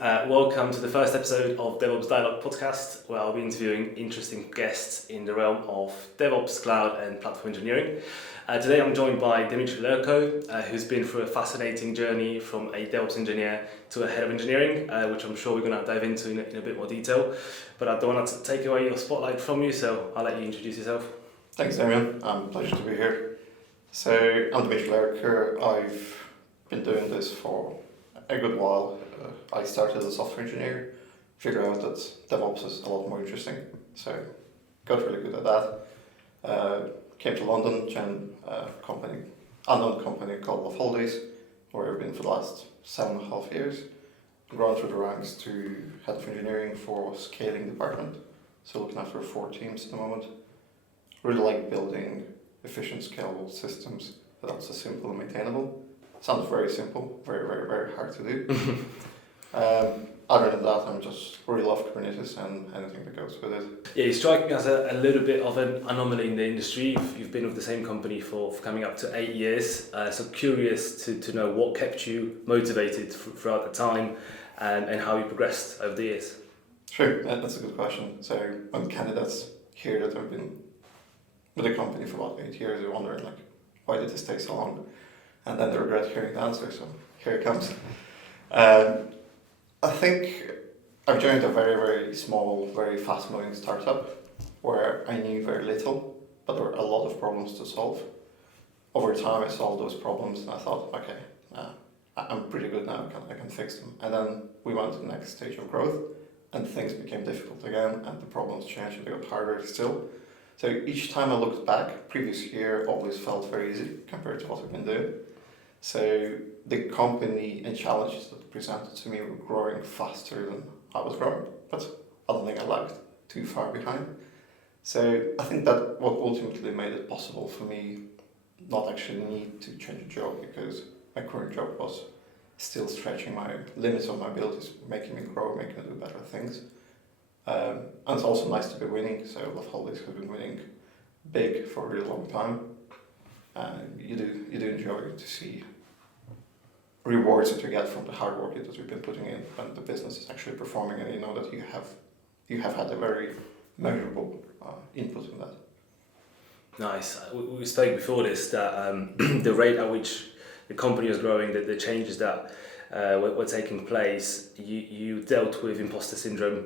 Welcome to the first episode of DevOps Dialogue podcast, where I'll be interviewing interesting guests in the realm of DevOps, cloud, and platform engineering. Today I'm joined by Dmitri Lerko, who's been through a fascinating journey from a DevOps engineer to a head of engineering, which I'm sure we're going to dive into in a bit more detail. But I don't want to take away your spotlight from you, so I'll let you introduce yourself. Thanks, Damian. Pleasure to be here. So I'm Dmitri Lerko. I've been doing this for a good while. I started as a software engineer, figured out that DevOps is a lot more interesting, so got really good at that. Came to London, joined a unknown company called Loveholidays, where I've been for the last 7.5 years. Grown through the ranks to head of engineering for scaling department, so looking after 4 teams at the moment. Really like building efficient, scalable systems that are also simple and maintainable. Sounds very simple, very, very, very hard to do. Other than that, I'm just really love Kubernetes and anything that goes with it. Yeah, you strike me as a little bit of an anomaly in the industry. You've been with the same company for coming up to 8 years. So curious to know what kept you motivated throughout the time and how you progressed over the years. Sure, that's a good question. So when candidates hear that I've been with the company for about 8 years, they wonder why did this take so long? And then they regret hearing the answer, so here it comes. I think I've joined a very, very small, very fast-moving startup where I knew very little, but there were a lot of problems to solve. Over time, I solved those problems and I thought, okay, I'm pretty good now, I can fix them. And then we went to the next stage of growth and things became difficult again and the problems changed and they got harder still. So each time I looked back, previous year always felt very easy compared to what we've been doing. So the company and challenges that they presented to me were growing faster than I was growing, but I don't think I lagged too far behind. So I think that what ultimately made it possible for me not actually need to change a job because my current job was still stretching my limits of my abilities, making me grow, making me do better things. And it's also nice to be winning, so Loveholidays have been winning big for a really long time. You do enjoy to see rewards that you get from the hard work that we've been putting in when the business is actually performing and you know that you have had a very measurable input in that. Nice. We spoke before this that the rate at which the company was growing, the changes that were taking place, you dealt with imposter syndrome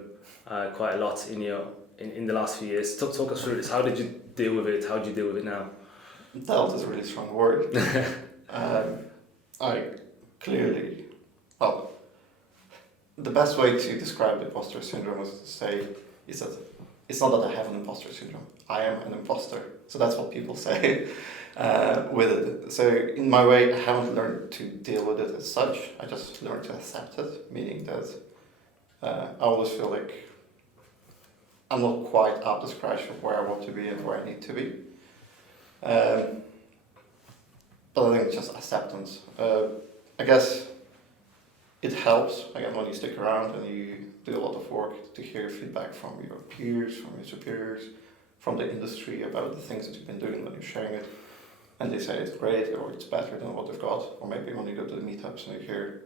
quite a lot in the last few years. Talk us through this. How did you deal with it? How do you deal with it now? Dealt is a really strong word. I clearly, the best way to describe the imposter syndrome is to say is that it's not that I have an imposter syndrome. I am an imposter. So that's what people say with it. So in my way, I haven't learned to deal with it as such. I just learned to accept it, meaning that I always feel like I'm not quite up to scratch of where I want to be and where I need to be. But I think it's just acceptance. I guess it helps, again, when you stick around and you do a lot of work to hear feedback from your peers, from your superiors, from the industry about the things that you've been doing when you're sharing it. And they say it's great or it's better than what they've got. Or maybe when you go to the meetups and you hear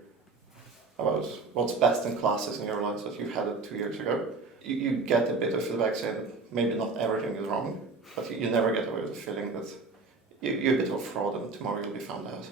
about what's best in classes in your lives that you had it 2 years ago. You get a bit of feedback saying that maybe not everything is wrong, but you never get away with the feeling that you're a bit of a fraud and tomorrow you'll be found out.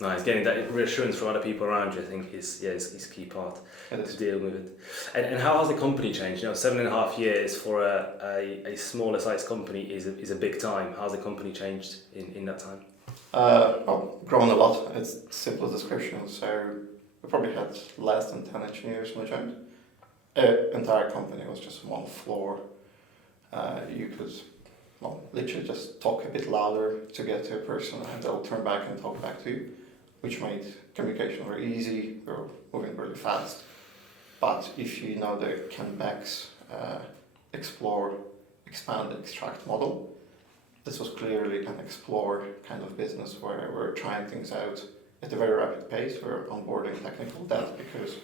Nice, getting that reassurance from other people around you, I think is a key part to deal with it. And how has the company changed? 7.5 years for a smaller sized company is a big time. How's the company changed in that time? Grown a lot. It's the simplest description. So we probably had less than 10 engineers when I joined. Entire company was just one floor. You could literally just talk a bit louder to get to a person and they'll turn back and talk back to you, which made communication very easy. We were moving really fast. But if you know the Canvex explore, expand, extract model, this was clearly an explore kind of business where we're trying things out at a very rapid pace. We're onboarding technical debt because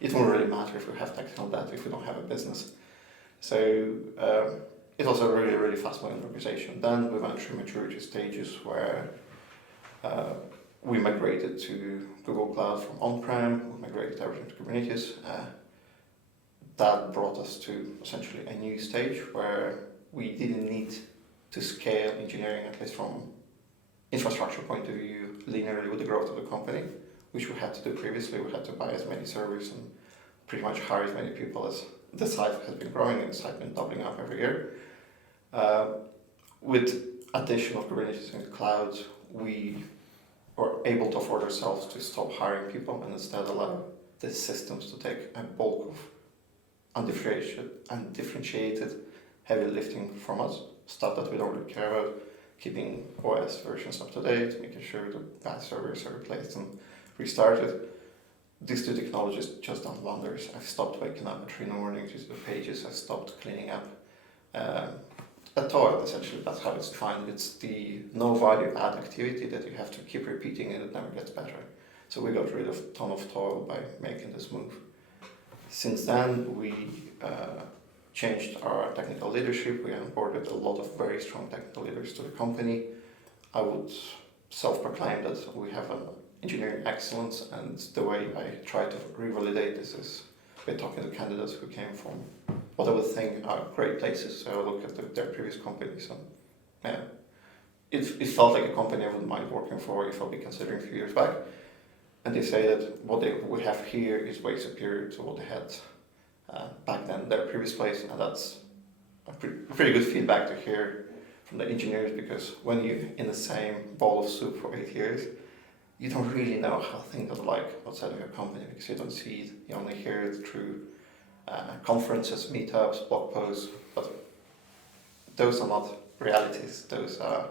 it won't really matter if we have technical debt if we don't have a business. So it was a really, really fast-moving organization. Then we went through maturity stages where we migrated to Google Cloud from on-prem, we migrated everything to Kubernetes. That brought us to essentially a new stage where we didn't need to scale engineering, at least from infrastructure point of view, linearly with the growth of the company, which we had to do previously. We had to buy as many servers and pretty much hire as many people as the site has been growing, and the site has been doubling up every year. With addition of Kubernetes in the cloud, we were able to afford ourselves to stop hiring people and instead allow the systems to take a bulk of undifferentiated heavy lifting from us, stuff that we don't really care about, keeping OS versions up to date, making sure the bad servers are replaced and restarted. These two technologies just done wonders. I've stopped waking up at 3 in the morning to the pages. I've stopped cleaning up a toil, essentially. That's how it's defined. It's the no value add activity that you have to keep repeating and it never gets better. So we got rid of a ton of toil by making this move. Since then, we changed our technical leadership. We onboarded a lot of very strong technical leaders to the company. I would self-proclaim that we have an engineering excellence, and the way I try to revalidate this is by talking to candidates who came from what I would think are great places. So I look at their previous companies, and it felt like a company I wouldn't mind working for if I'll be considering a few years back. And they say that what we have here is way superior to what they had back then, their previous place, and that's a pretty good feedback to hear from the engineers, because when you're in the same bowl of soup for 8 years, you don't really know how things are like outside of your company, because you don't see it, you only hear it through conferences, meetups, blog posts, but those are not realities, those are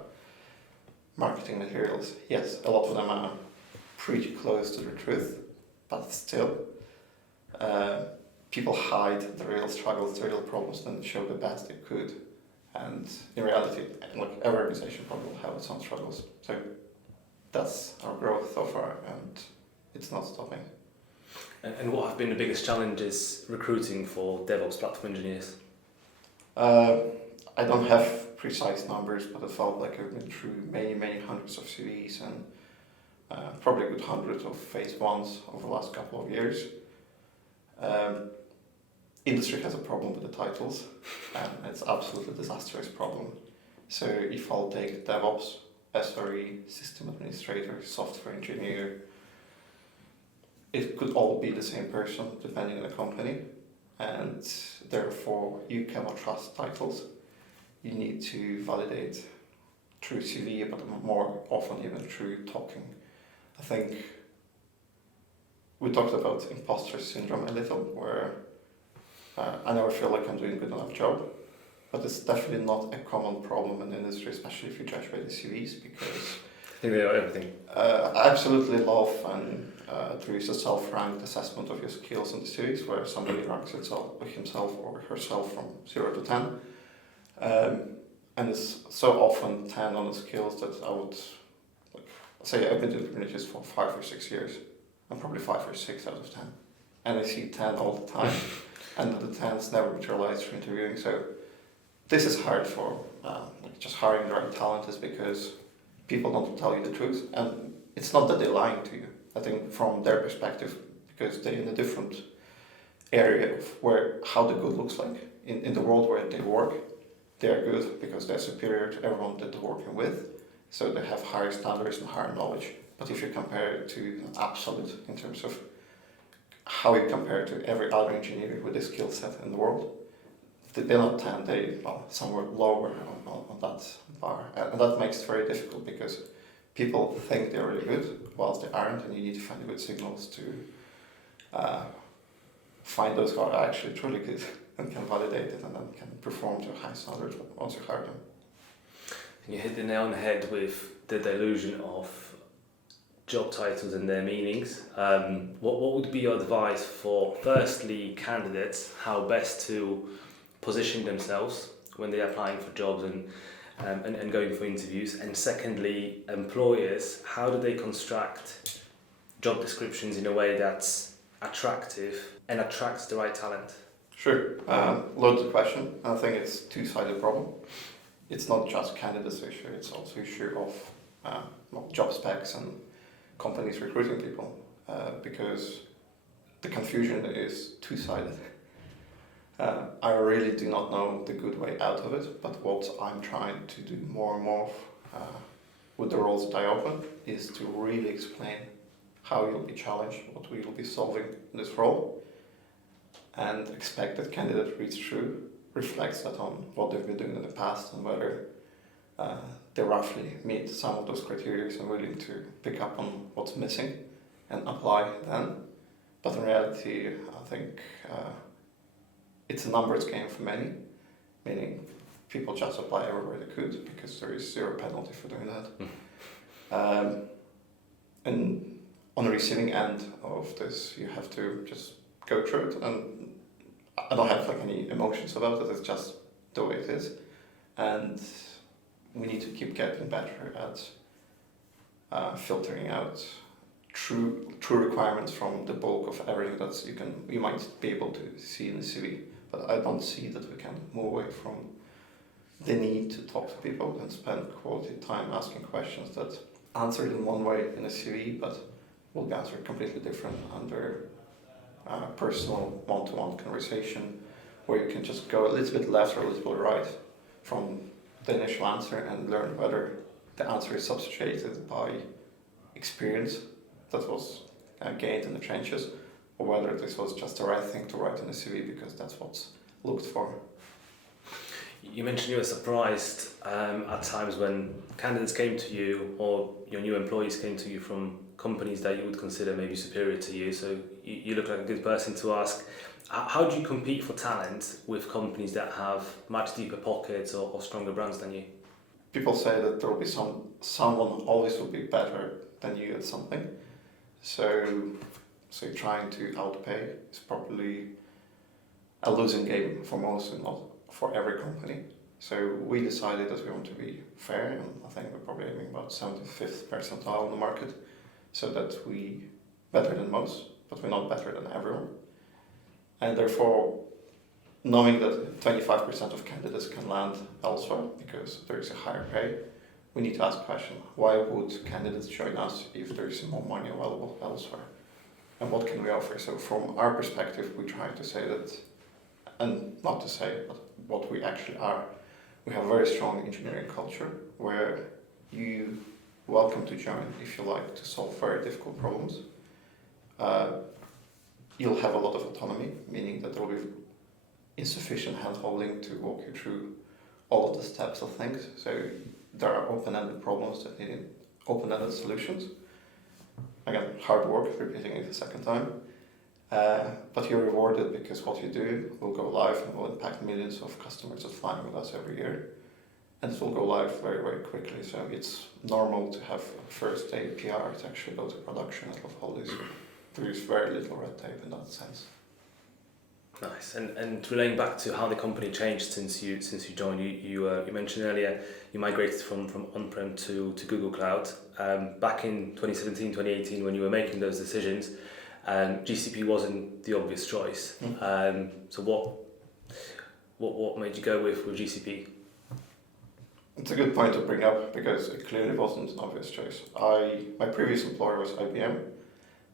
marketing materials. Yes, a lot of them are pretty close to the truth, but still, people hide the real struggles, the real problems, and show the best they could. And in reality, like every organization probably will have its own struggles. So that's our growth so far, and it's not stopping. And what have been the biggest challenges recruiting for DevOps platform engineers? I don't have precise numbers, but it felt like I've been through many hundreds of CVs and probably a good hundreds of phase ones over the last couple of years. Industry has a problem with the titles, and it's absolutely a disastrous problem. So if I'll take DevOps, SRE, system administrator, software engineer, it could all be the same person depending on the company, and therefore you cannot trust titles. You need to validate through CV, but more often even through talking. I think we talked about imposter syndrome a little, where I never feel like I'm doing a good enough job, but it's definitely not a common problem in the industry, especially if you judge by the CVs, because I think they know everything. I absolutely love and to use a self-ranked assessment of your skills in the CVs, where somebody ranks himself or herself from 0 to 10. And it's so often 10 on the skills that I would say I've been doing Kubernetes for 5 or 6 years. I'm probably 5 or 6 out of 10. And I see 10 all the time. And the 10s never materialize for interviewing. So this is hard for just hiring the right talent, is because people don't tell you the truth. And it's not that they're lying to you. I think from their perspective, because they're in a different area of how the good looks like. In the world where they work, they're good because they're superior to everyone that they're working with. So they have higher standards and higher knowledge. But if you compare it to an absolute in terms of how you compare to every other engineer with a skill set in the world, they're not 10, they're somewhere lower on that bar. And that makes it very difficult, because people think they're really good whilst they aren't, and you need to find good signals to find those who are actually truly good and can validate it and then can perform to a high standard once you hire them. You hit the nail on the head with the delusion of job titles and their meanings. What would be your advice for, firstly, candidates, how best to position themselves when they're applying for jobs and going for interviews, and secondly, employers, how do they construct job descriptions in a way that's attractive and attracts the right talent? Sure, loads of question. I think it's a two-sided problem. It's not just candidates issue, it's also issue of job specs and companies recruiting people because the confusion is two-sided. I really do not know the good way out of it, but what I'm trying to do more and more with the roles that I open is to really explain how you'll be challenged, what we will be solving in this role, and expect that candidate reads through, reflects that on what they've been doing in the past and whether they roughly meet some of those criteria and willing to pick up on what's missing and apply then. But in reality, I think it's a numbers game for many, meaning people just apply everywhere they could because there is zero penalty for doing that. And on the receiving end of this, you have to just go through it, and I don't have any emotions about it. It's just the way it is, and we need to keep getting better at filtering out true requirements from the bulk of everything that you might be able to see in the CV. But I don't see that we can move away from the need to talk to people and spend quality time asking questions that answered in one way in a CV, but will be answered completely different under personal one-to-one conversation, where you can just go a little bit left or a little bit right from the initial answer and learn whether the answer is substantiated by experience that was gained in the trenches, or whether this was just the right thing to write in the CV because that's what's looked for. You mentioned you were surprised at times when candidates came to you or your new employees came to you from companies that you would consider maybe superior to you. So you look like a good person to ask. How do you compete for talent with companies that have much deeper pockets or stronger brands than you? People say that there will be someone always will be better than you at something. So trying to outpay is probably a losing game for most and not for every company. So we decided that we want to be fair, and I think we're probably aiming about 75th percentile in the market, so that we better than most, but we're not better than everyone. And therefore, knowing that 25% of candidates can land elsewhere because there is a higher pay, we need to ask the question, why would candidates join us if there is more money available elsewhere? And what can we offer? So from our perspective, we try to say that, and not to say, but what we actually are, we have a very strong engineering culture where you welcome to join if you like to solve very difficult problems. You'll have a lot of autonomy, meaning that there will be insufficient hand-holding to walk you through all of the steps of things. So there are open-ended problems that need open-ended solutions. Again, hard work, repeating it a second time. But you're rewarded because what you do will go live and will impact millions of customers that fly with us every year. And it will go live very, very quickly. So it's normal to have a first day PR to actually go to production at Loveholidays. There is very little red tape in that sense. Nice. And relating back to how the company changed since you joined, you mentioned earlier you migrated from on-prem to Google Cloud. Back in 2017, 2018, when you were making those decisions, GCP wasn't the obvious choice. So what made you go with GCP? It's a good point to bring up because it clearly wasn't an obvious choice. My previous employer was IBM,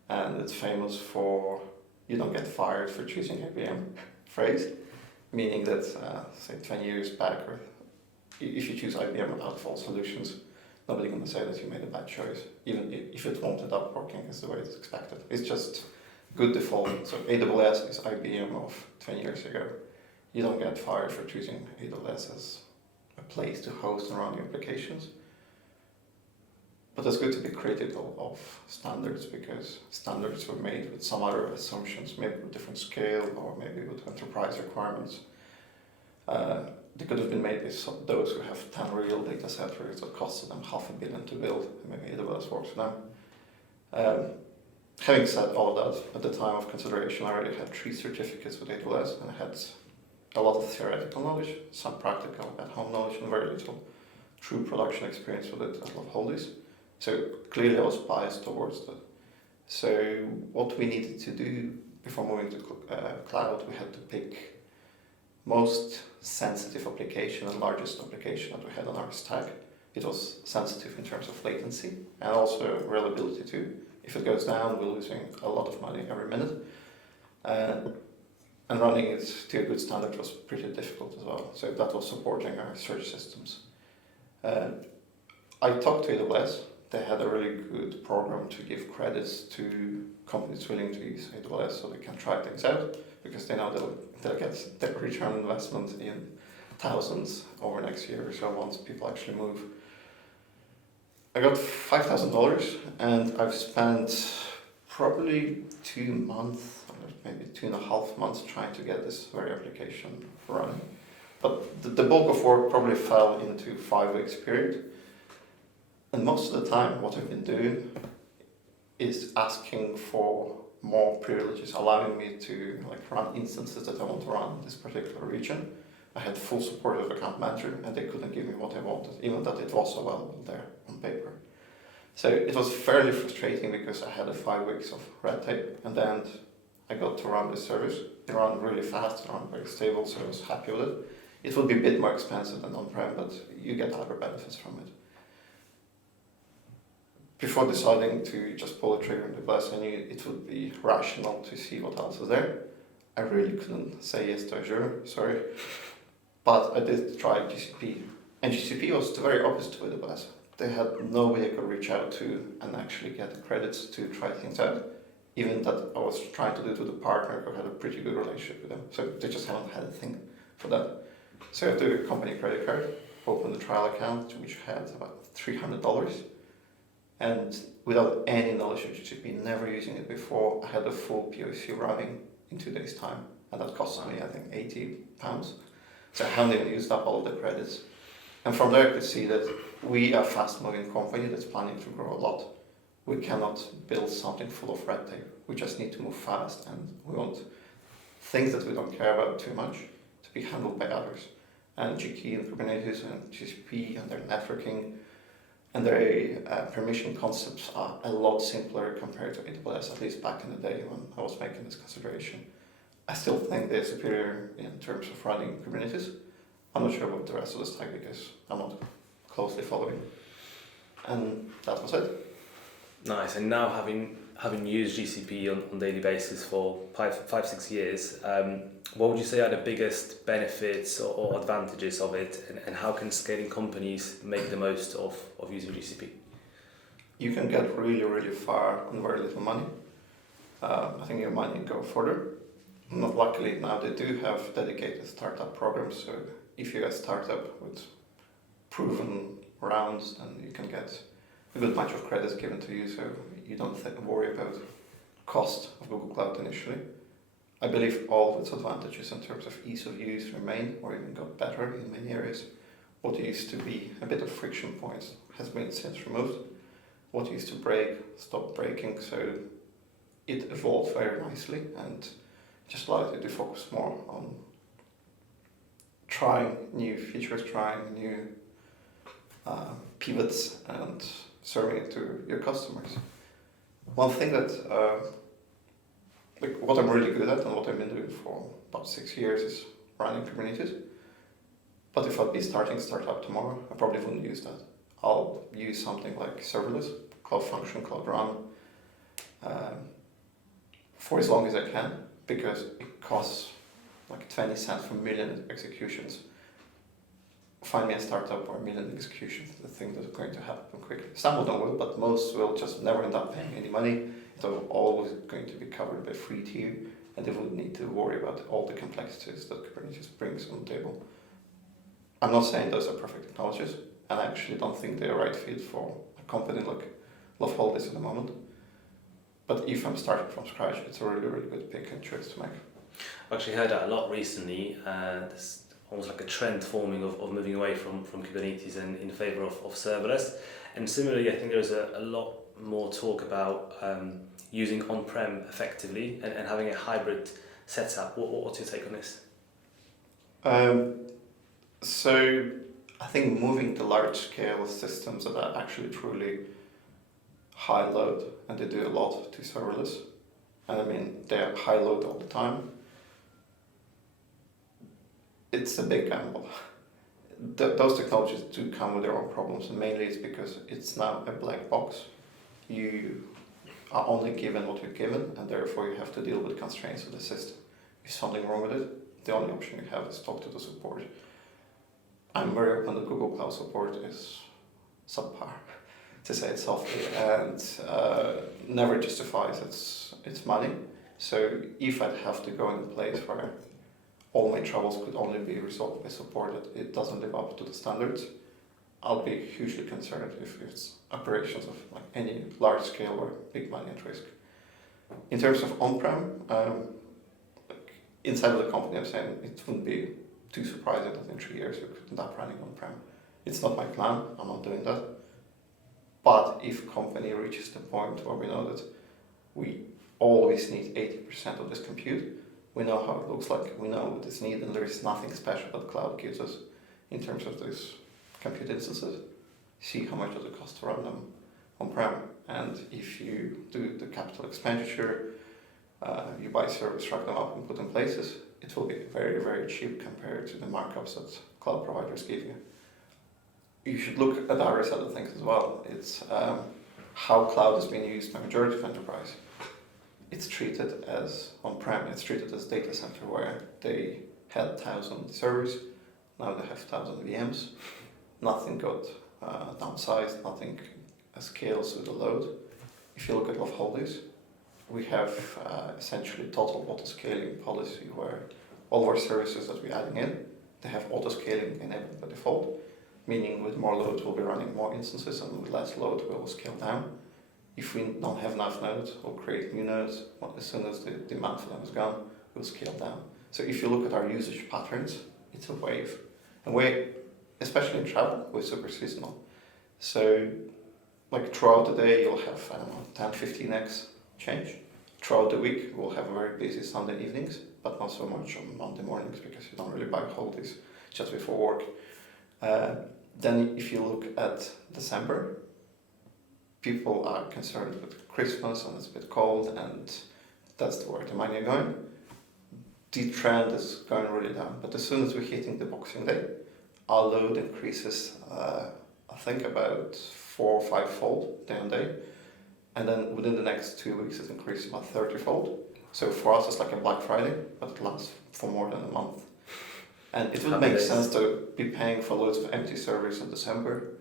and it's famous for you don't get fired for choosing IBM phrase, meaning that say 20 years back, or if you choose IBM without full solutions, nobody's going to say that you made a bad choice, even if it won't end up working as the way it's expected. It's just good default. So AWS is IBM of 20 years ago. You don't get fired for choosing AWS as a place to host and run your applications. But it's good to be critical of standards because standards were made with some other assumptions, maybe with different scale or maybe with enterprise requirements. They could have been made with those who have 10 real data sets that costed them $500 million to build, and maybe AWS works for them. Having said all of that, at the time of consideration, I already had 3 certificates with AWS, and I had a lot of theoretical knowledge, some practical at-home knowledge, and very little true production experience with it at Loveholidays. So clearly I was biased towards that. So what we needed to do before moving to cloud, we had to pick most sensitive application and largest application that we had on our stack It was sensitive in terms of latency and also reliability too. If it goes down, we're losing a lot of money every minute. And running it to a good standard was pretty difficult as well. So that was supporting our search systems. I talked to AWS. They had a really good program to give credits to companies willing to use AWS so they can try things out, because they know they'll get their return on investment in thousands over next year or so once people actually move. I got $5,000 and I've spent probably 2 months, or maybe 2.5 months trying to get this very application running. But the bulk of work probably fell into 5 weeks period. And most of the time what I've been doing is asking for more privileges, allowing me to run instances that I want to run in this particular region. I had full support of account manager and they couldn't give me what I wanted, even that it was available there on paper. So it was fairly frustrating because I had 5 weeks of red tape, and then I got to run this service. It ran really fast, it ran very stable, so I was happy with it. It would be a bit more expensive than on-prem, but you get other benefits from it. Before deciding to just pull the trigger on the bus, I knew it would be rational to see what else was there. I really couldn't say yes to Azure, sorry. But I did try GCP. And GCP was the very opposite to AWS. They had no way I could reach out to and actually get the credits to try things out. Even that I was trying to do it with a partner who had a pretty good relationship with them. So they just haven't had a thing for that. So I took a company credit card, opened a trial account, which had about $300. And without any knowledge of GCP, never using it before, I had a full POC running in 2 days' time. And that cost me, I think, £80. So I haven't even used up all the credits. And from there I could see that we are a fast-moving company that's planning to grow a lot. We cannot build something full of red tape. We just need to move fast, and we want things that we don't care about too much to be handled by others. And GKE and Kubernetes and GCP and their networking and their permission concepts are a lot simpler compared to AWS, at least back in the day when I was making this consideration. I still think they're superior in terms of running Kubernetes. I'm not sure about the rest of the stack because I'm not closely following. And that was it. Nice. And now having used GCP on daily basis for 5-6 years, what would you say are the biggest benefits or advantages of it, and how can scaling companies make the most of using GCP? You can get really, really far on very little money. I think your money go further. Not luckily now they do have dedicated startup programs, so if you're a startup with proven rounds, then you can get a good bunch of credits given to you, so you don't worry about cost of Google Cloud initially. I believe all of its advantages in terms of ease of use remain or even got better in many areas. What used to be a bit of friction points has been since removed. What used to break stopped breaking, so it evolved very nicely and just allowed you to focus more on trying new features, trying new pivots and serving it to your customers. One thing that, what I'm really good at and what I've been doing for about 6 years is running Kubernetes. But if I'd be starting startup tomorrow, I probably wouldn't use that. I'll use something like Serverless, Cloud Function, Cloud Run, for as long as I can, because it costs like 20 cents per million executions. Find me a startup or a million executions, the thing that's going to happen quickly. Some of them will, but most will just never end up paying any money. It's always going to be covered by free tier, and they wouldn't need to worry about all the complexities that Kubernetes brings on the table. I'm not saying those are perfect technologies, and I actually don't think they're a right fit for a company like Loveholidays at the moment. But if I'm starting from scratch, it's a really, really good pick and choice to make. I've actually heard that a lot recently. There's almost like a trend forming of moving away from Kubernetes and in favour of serverless. And similarly, I think there's a lot more talk about using on-prem effectively and having a hybrid setup. What's your take on this? So I think moving to large-scale systems that are actually truly high load, and they do a lot to serverless, and I mean they're high load all the time, it's a big gamble. those technologies do come with their own problems, and mainly it's because it's now a black box. You are only given what you're given, and therefore you have to deal with constraints of the system. If something wrong with it, the only option you have is talk to the support. I'm very open that Google Cloud support is subpar, to say it softly, and never justifies its money. So if I'd have to go in a place where all my troubles could only be resolved by support that it doesn't live up to the standards, I'll be hugely concerned if it's operations of like any large scale or big money at risk. In terms of on-prem, inside of the company I'm saying it wouldn't be too surprising that in 3 years we could end up running on-prem. It's not my plan, I'm not doing that. But if company reaches the point where we know that we always need 80% of this compute, we know how it looks like, we know what is needed, and there is nothing special that cloud gives us in terms of these compute instances. See how much does it cost to run them on-prem, and if you do the capital expenditure, you buy servers, rack them up and put in places, it will be very, very cheap compared to the markups that cloud providers give you. You should look at the other side of things as well. It's how cloud is being used by majority of enterprise. It's treated as on-prem, it's treated as data center where they had 1,000 servers, now they have 1,000 VMs. Nothing got downsized, nothing scales with the load. If you look at Loveholidays, we have essentially total auto-scaling policy where all of our services that we're adding in, they have auto-scaling enabled by default, meaning with more load we'll be running more instances and with less load we'll scale down. If we don't have enough nodes, we'll create new nodes. As soon as the demand for them is gone, we'll scale down. So if you look at our usage patterns, it's a wave. And especially in travel, we're super seasonal. So like throughout the day, you'll have, 10, 15x change. Throughout the week, we'll have very busy Sunday evenings, but not so much on Monday mornings because you don't really buy holidays just before work. Then if you look at December, people are concerned with Christmas and it's a bit cold and that's where the money are going. The trend is going really down, but as soon as we're hitting the Boxing Day, our load increases, I think about 4 or 5-fold day on day. And then within the next 2 weeks, it increases about 30-fold. So for us, it's like a Black Friday, but it lasts for more than a month. And it would make sense to be paying for loads of empty servers in December.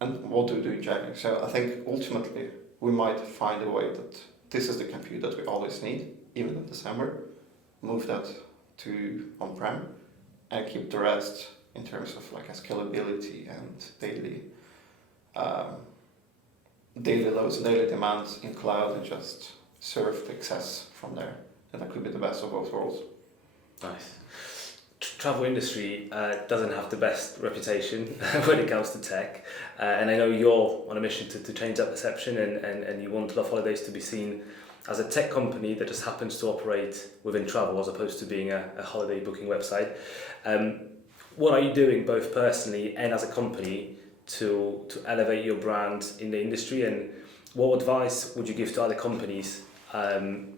And what do we do in January? So I think ultimately we might find a way that this is the compute that we always need, even in December, move that to on-prem and keep the rest in terms of like a scalability and daily loads and daily demands in cloud and just serve the excess from there. And that could be the best of both worlds. Nice. Travel industry doesn't have the best reputation when it comes to tech, and I know you're on a mission to change that perception, and you want Loveholidays to be seen as a tech company that just happens to operate within travel as opposed to being a holiday booking website. What are you doing both personally and as a company to elevate your brand in the industry, and what advice would you give to other companies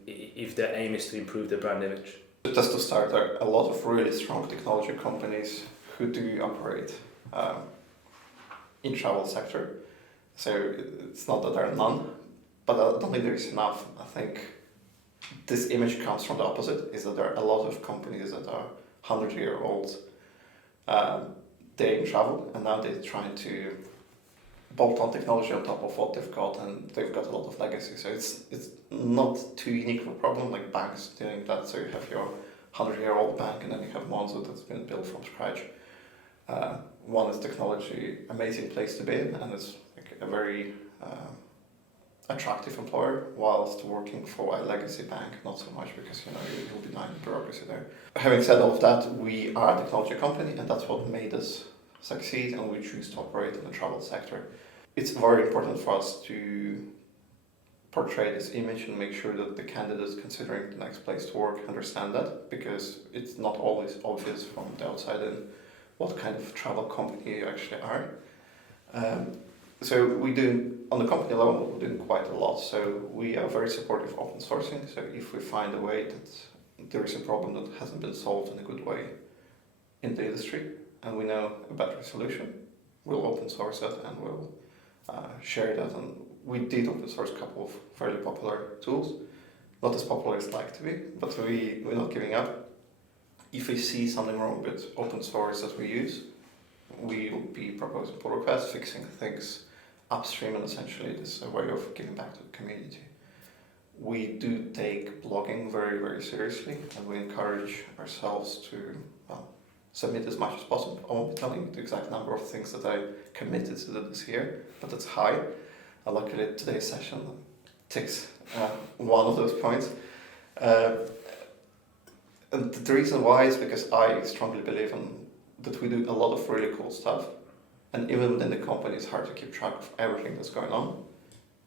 if their aim is to improve their brand image? Just to start, there are a lot of really strong technology companies who do operate in travel sector. So it's not that there are none, but I don't think there is enough. I think this image comes from the opposite, is that there are a lot of companies that are 100-year-old. They're in travel and now they're trying to bolt on technology on top of what they've got, and they've got a lot of legacy. So it's not too unique of a problem like banks doing that. So you have your 100-year-old bank and then you have Monzo that's been built from scratch. One is technology, amazing place to be in, and it's like a very attractive employer, whilst working for a legacy bank, not so much, because you'll be dying bureaucracy there. Having said all of that, we are a technology company, and that's what made us succeed, and we choose to operate in the travel sector. It's very important for us to portray this image and make sure that the candidates considering the next place to work understand that, because it's not always obvious from the outside in what kind of travel company you actually are. So we do, on the company level, we're doing quite a lot. So we are very supportive of open sourcing. So if we find a way that there is a problem that hasn't been solved in a good way, in the industry and we know a better solution, we'll open source it and we'll share that. And we did open source a couple of fairly popular tools, not as popular as like to be, but we're not giving up. If we see something wrong with open source that we use, we will be proposing pull requests, fixing things upstream, and essentially this is a way of giving back to the community. We do take blogging very, very seriously, and we encourage ourselves to submit as much as possible. I won't be telling you the exact number of things that I committed to do this year, but it's high. Luckily, today's session ticks one of those points. And the reason why is because I strongly believe that we do a lot of really cool stuff, and even within the company it's hard to keep track of everything that's going on,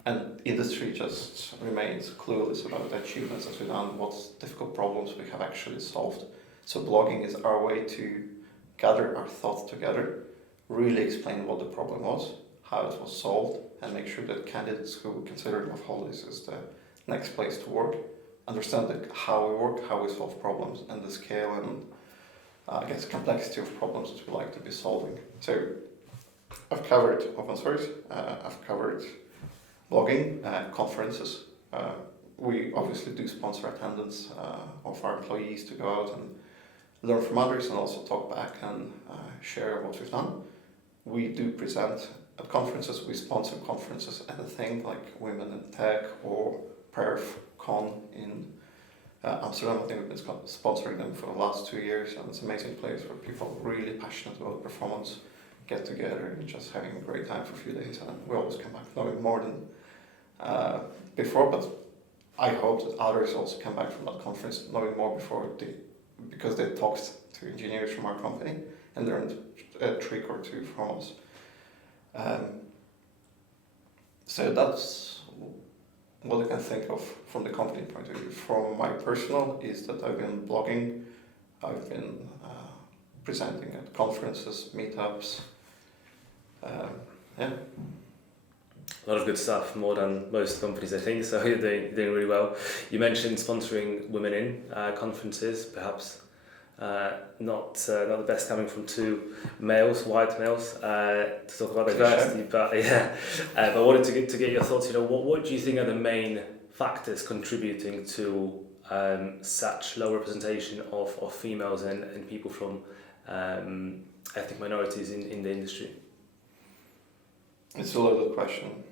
and industry just remains clueless about the achievements that we've done, what difficult problems we have actually solved. So blogging is our way to gather our thoughts together, really explain what the problem was, how it was solved, and make sure that candidates who consider Loveholidays as the next place to work understand how we work, how we solve problems, and the scale and I guess complexity of problems that we like to be solving. So I've covered open source, I've covered blogging, conferences. We obviously do sponsor attendance of our employees to go out and learn from others and also talk back and share what we've done. We do present at conferences, we sponsor conferences at a thing like Women in Tech or PerfCon in Amsterdam. I think we've been sponsoring them for the last 2 years, and it's an amazing place where people really passionate about performance get together and just having a great time for a few days, and we always come back knowing more than before, but I hope that others also come back from that conference knowing more because they talked to engineers from our company and learned a trick or two from us. So that's what I can think of from the company point of view. From my personal is that I've been blogging, I've been presenting at conferences, meetups, yeah. A lot of good stuff, more than most companies, I think, so you're doing really well. You mentioned sponsoring women in conferences, perhaps not the best coming from two white males, to talk about diversity, but yeah. But I wanted to get your thoughts. What do you think are the main factors contributing to such low representation of females and people from ethnic minorities in the industry? It's a loaded question.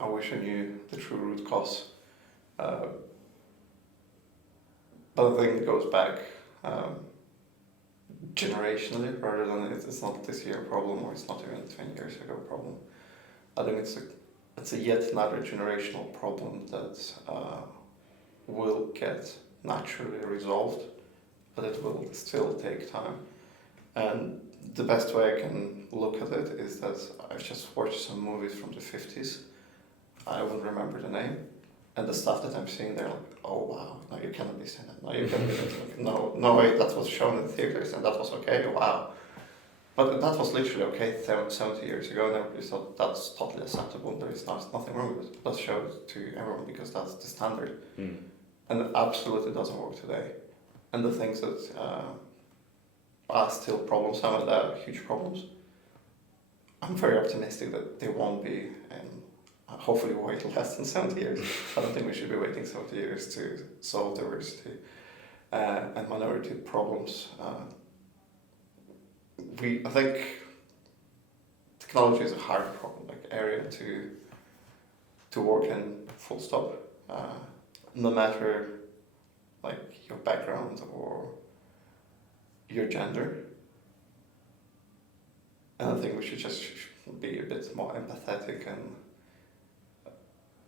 I wish I knew the true root cause. But I think it goes back generationally rather than it's not this year problem, or it's not even 20 years ago problem. I think it's a yet another generational problem that will get naturally resolved, but it will still take time. And the best way I can look at it is that I've just watched some movies from the 50s. I wouldn't remember the name. And the stuff that I'm seeing there, like, oh wow, no, you cannot be saying that. No, you cannot be saying that. No way, that was shown in theaters and that was okay, wow. But that was literally okay 70 years ago, and everybody thought that's totally acceptable. There is nothing wrong with it. Let's show it to everyone because that's the standard. And it absolutely doesn't work today. And the things that are still problems, some of them are huge problems. I'm very optimistic that they won't be, and hopefully wait less than 70 years. I don't think we should be waiting 70 years to solve diversity and minority problems. I think technology is a hard problem, area to work in, full stop. No matter your background or your gender. And I think we should just be a bit more empathetic and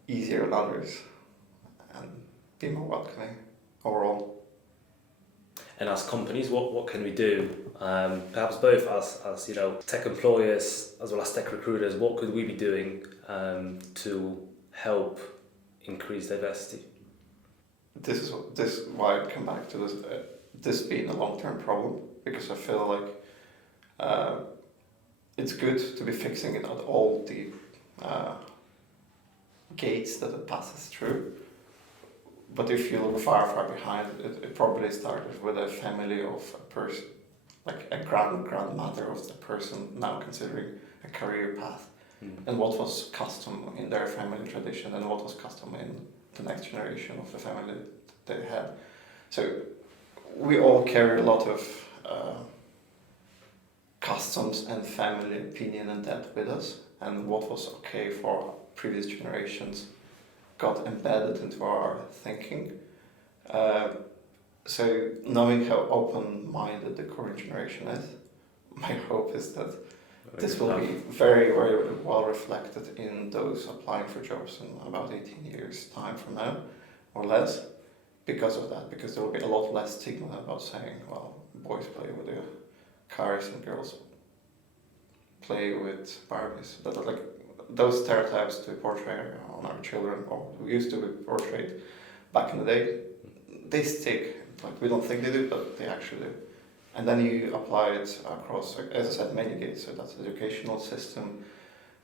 easier on others and be more welcoming overall. And as companies, what can we do? Perhaps both as tech employers as well as tech recruiters, what could we be doing to help increase diversity? This is why I come back to this being a long-term problem, because I feel like it's good to be fixing it at all the gates that it passes through. But if you look far behind, it probably started with a family of a person, like a grandmother of the person now considering a career path, and what was custom in their family tradition and what was custom in the next generation of the family that they had. So we all carry a lot of customs and family opinion and that with us, and what was okay for previous generations got embedded into our thinking. So knowing how open-minded the current generation is, my hope is that this will be very, very well reflected in those applying for jobs in about 18 years' time from now, or less, because of that, because there will be a lot less stigma about saying, well, boys play with the cars and girls play with Barbies. That are like those stereotypes to portray on our children, or who used to be portrayed back in the day, they stick. Like, we don't think they do, but they actually do. And then you apply it across, as I said, many gates. So that's the educational system,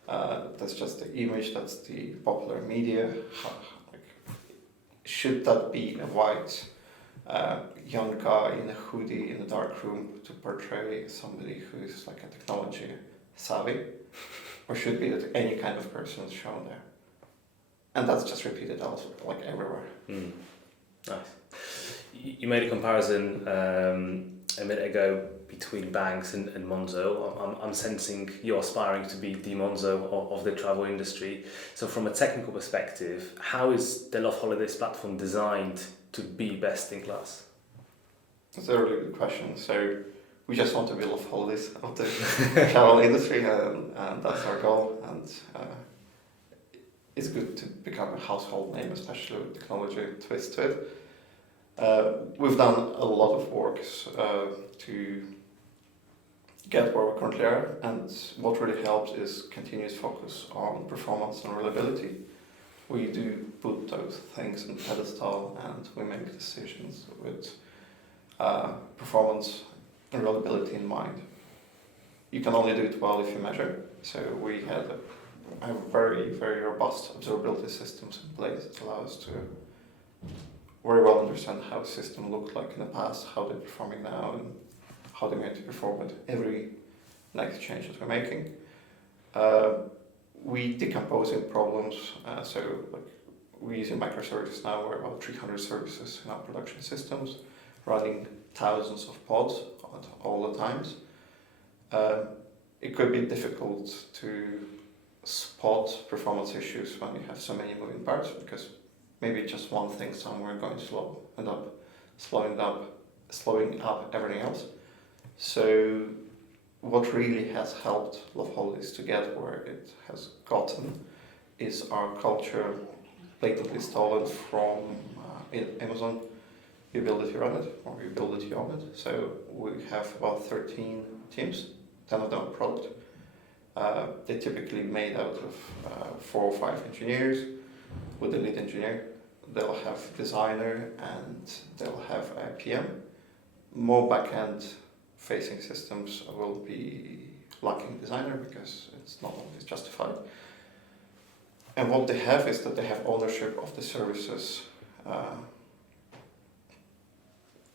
that's just the image, that's the popular media. Should that be a white young guy in a hoodie in a dark room to portray somebody who is like a technology savvy? Or should be that any kind of person is shown there? And that's just repeated also, like everywhere. Nice. You made a comparison a minute ago between banks and Monzo. I'm sensing you're aspiring to be the Monzo of the travel industry. So from a technical perspective, how is the Loveholidays platform designed to be best in class? That's a really good question. So we just want to be Loveholidays of the travel industry, and that's our goal. And it's good to become a household name, especially with technology twist to it. We've done a lot of work to get where we currently are, and what really helps is continuous focus on performance and reliability. We do put those things on pedestal, and we make decisions with performance and reliability in mind. You can only do it well if you measure. So we had a very, very robust observability systems in place that allow us to very well understand how a system looked like in the past, how they're performing now, and how they're going to perform with every next change that we're making. We decomposing problems, so like we're using microservices now. We're about 300 services in our production systems, running thousands of pods at all the times. It could be difficult to spot performance issues when you have so many moving parts, because maybe just one thing somewhere going to end up slowing up everything else. So what really has helped Loveholidays to get where it has gotten is our culture blatantly stolen from Amazon. You build it, you run it, or you build it, you own it. So we have about 13 teams, 10 of them are product. They're typically made out of 4 or 5 engineers with the lead engineer. They'll have designer and they'll have a PM. More back-end facing systems will be lacking designer because it's not always justified. And what they have is that they have ownership of the services.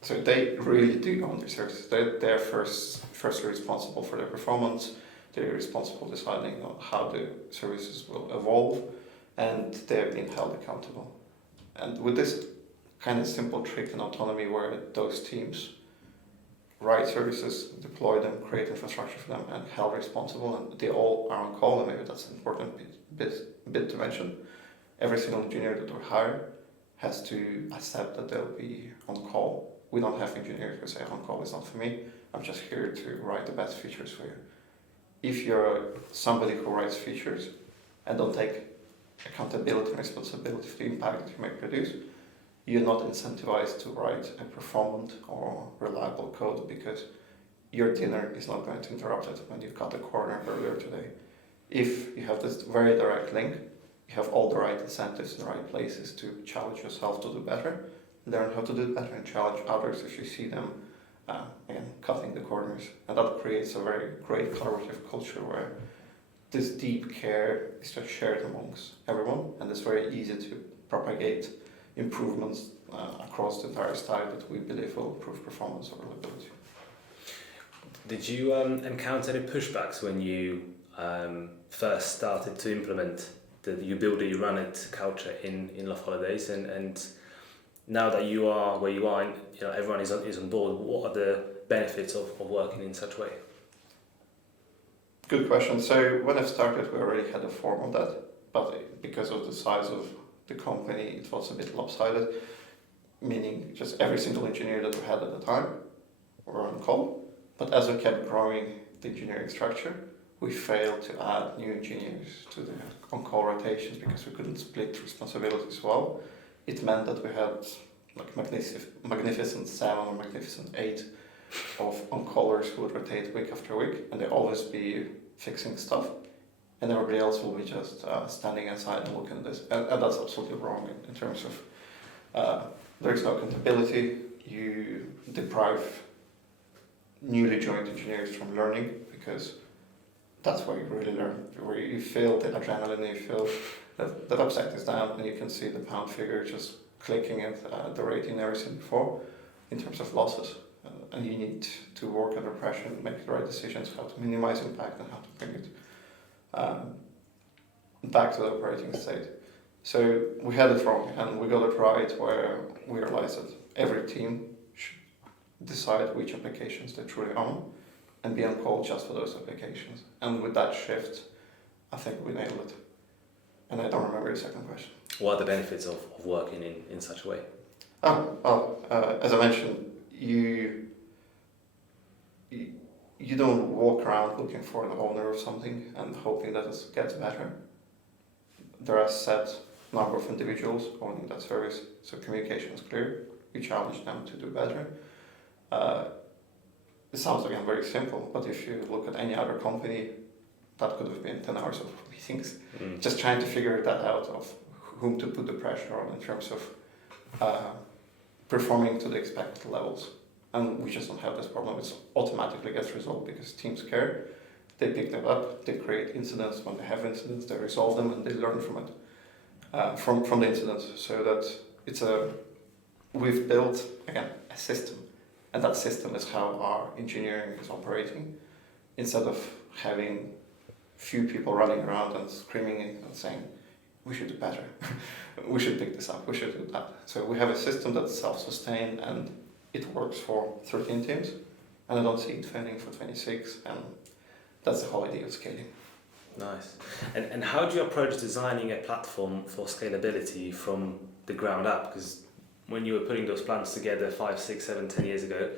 So they really do own their services. They're firstly responsible for their performance. They're responsible deciding on how the services will evolve, and they're being held accountable. And with this kind of simple trick and autonomy where those teams write services, deploy them, create infrastructure for them, and held responsible, and they all are on call, and maybe that's an important bit to mention. Every single engineer that we hire has to accept that they'll be on call. We don't have engineers who say on call is not for me, I'm just here to write the best features for you. If you're somebody who writes features and don't take accountability and responsibility for the impact that you may produce, you're not incentivized to write a performant or reliable code, because your dinner is not going to interrupt it when you cut a corner earlier today. If you have this very direct link, you have all the right incentives in the right places to challenge yourself to do better, learn how to do better, and challenge others if you see them again cutting the corners. And that creates a very great collaborative culture where this deep care is just shared amongst everyone, and it's very easy to propagate improvements across the entire stack that we believe will improve performance or reliability. Did you encounter any pushbacks when you first started to implement the you build it, you run it culture in Loveholidays, and now that you are where you are, and everyone is on board, what are the benefits of working in such a way? Good question. So when I started, we already had a form of that, but because of the size of the company, it was a bit lopsided, meaning just every single engineer that we had at the time were on call. But as we kept growing the engineering structure, we failed to add new engineers to the on-call rotations because we couldn't split responsibilities well. It meant that we had like magnificent 7 or magnificent 8 of on-callers who would rotate week after week, and they'd always be fixing stuff, and everybody else will be just standing inside and looking at this. And that's absolutely wrong in terms of there's no accountability. You deprive newly joined engineers from learning, because that's where you really learn, where you feel the adrenaline, you feel that the website is down and you can see the pound figure just clicking at the rate you never seen before in terms of losses. And you need to work under pressure and make the right decisions, how to minimize impact and how to bring it back to the operating state. So we had it wrong, and we got it right where we realized that every team should decide which applications they truly own and be on call just for those applications. And with that shift, I think we nailed it. And I don't remember the second question. What are the benefits of working in such a way? As I mentioned, you don't walk around looking for the owner of something and hoping that it gets better. There are a set number of individuals owning that service, so communication is clear. You challenge them to do better. It sounds again very simple, but if you look at any other company, that could have been 10 hours of meetings, just trying to figure that out of whom to put the pressure on in terms of performing to the expected levels. And we just don't have this problem. It automatically gets resolved because teams care. They pick them up, they create incidents. When they have incidents, they resolve them and they learn from it, from the incidents. So that we've built, again, a system. And that system is how our engineering is operating. Instead of having few people running around and screaming and saying, we should do better, we should pick this up, we should do that. So we have a system that's self-sustained and it works for 13 teams, and I don't see it failing for 26, and that's the whole idea of scaling. Nice. And how do you approach designing a platform for scalability from the ground up? Because when you were putting those plans together 5, 6, 7, 10 years ago,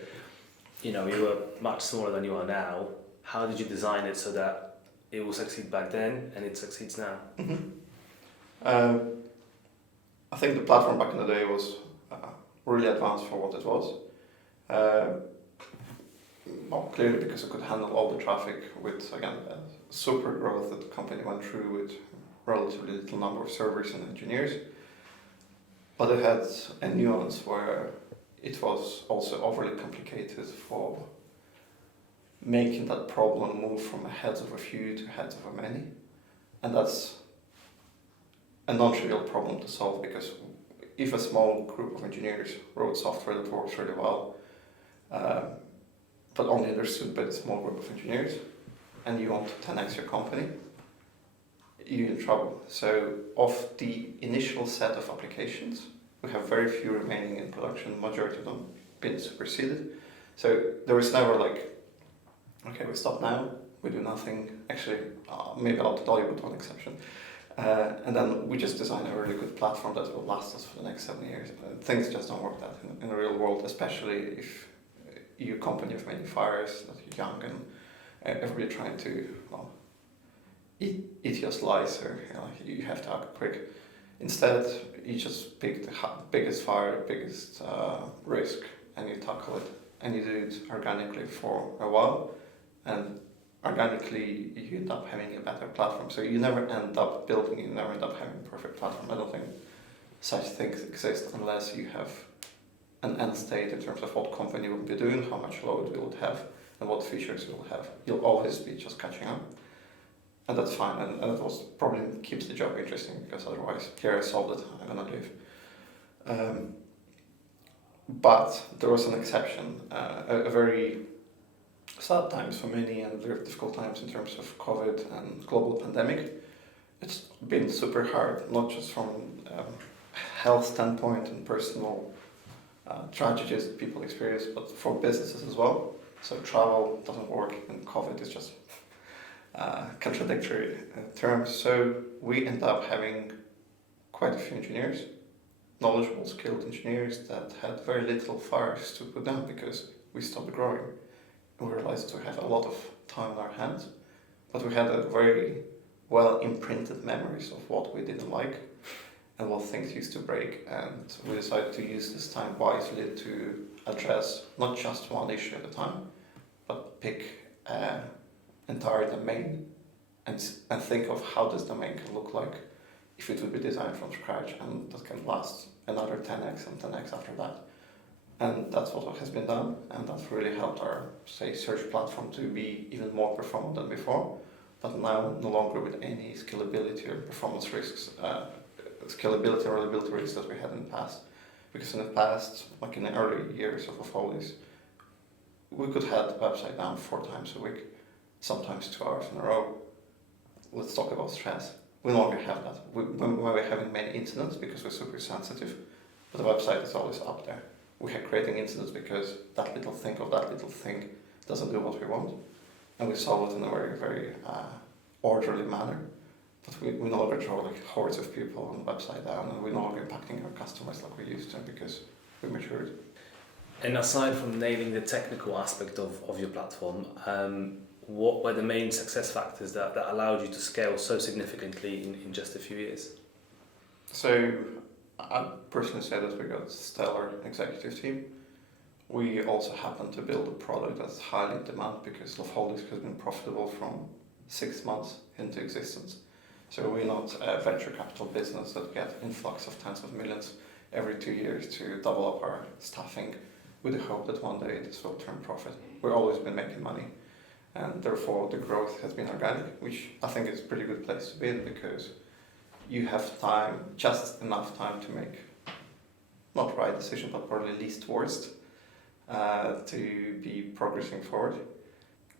you were much smaller than you are now. How did you design it so that it will succeed back then and it succeeds now? Mm-hmm. I think the platform back in the day was really advanced for what it was. Clearly because it could handle all the traffic with, again, super growth that the company went through with relatively little number of servers and engineers. But it had a nuance where it was also overly complicated for making that problem move from a heads of a few to heads of a many. And that's a non-trivial problem to solve, because if a small group of engineers wrote software that works really well, but only understood by the small group of engineers, and you want to 10x your company, you're in trouble. So of the initial set of applications, we have very few remaining in production, majority of them been superseded. So there was never like, okay, we stop now, we do nothing. Actually, maybe I'll tell you with one exception. And then we just design a really good platform that will last us for the next 7 years. Things just don't work that in the real world, especially if you're a company of many fires, that you're young and everybody trying to eat your slice, or you have to act quick. Instead, you just pick the biggest fire, biggest risk, and you tackle it. And you do it organically for a while, and organically you end up having a better platform. So you never end up building, you never end up having a perfect platform. I don't think such things exist unless you have an end state in terms of what company will be doing, how much load you would have, and what features you will have. You'll always be just catching up. And that's fine, and it was probably keeps the job interesting, because otherwise, here I solved it, I'm gonna leave. But there was an exception, a very sad times for many and very difficult times in terms of COVID and global pandemic. It's been super hard, not just from health standpoint and personal tragedies that people experience, but for businesses as well. So travel doesn't work, and COVID is just contradictory terms. So we end up having quite a few engineers, knowledgeable, skilled engineers that had very little fires to put down because we stopped growing. We realized we have a lot of time in our hands, but we had a very well imprinted memories of what we didn't like and what things used to break, and we decided to use this time wisely to address not just one issue at a time, but pick an entire domain and think of how this domain can look like if it would be designed from scratch, and that can last another 10x and 10x after that. And that's what has been done, and that's really helped our, say, search platform to be even more performant than before, but now no longer with any scalability or performance risks, scalability or reliability risks that we had in the past. Because in the past, like in the early years of Usefulness, we could have the website down 4 times a week, sometimes 2 hours in a row. Let's talk about stress. We no longer have that. When we're having many incidents because we're super sensitive, but the website is always up there. We are creating incidents because that little thing doesn't do what we want, and we solve it in a very, very orderly manner. But we no longer draw like hordes of people on the website down, and we're no longer impacting our customers like we used to because we matured. And aside from nailing the technical aspect of your platform, what were the main success factors that allowed you to scale so significantly in just a few years? So I personally say that we got a stellar executive team. We also happen to build a product that's highly in demand because Loveholidays has been profitable from 6 months into existence. So we're not a venture capital business that get influx of tens of millions every 2 years to double up our staffing with the hope that one day this will turn profit. We've always been making money, and therefore the growth has been organic, which I think is a pretty good place to be in because you have time, just enough time to make not right decision, but probably least worst to be progressing forward.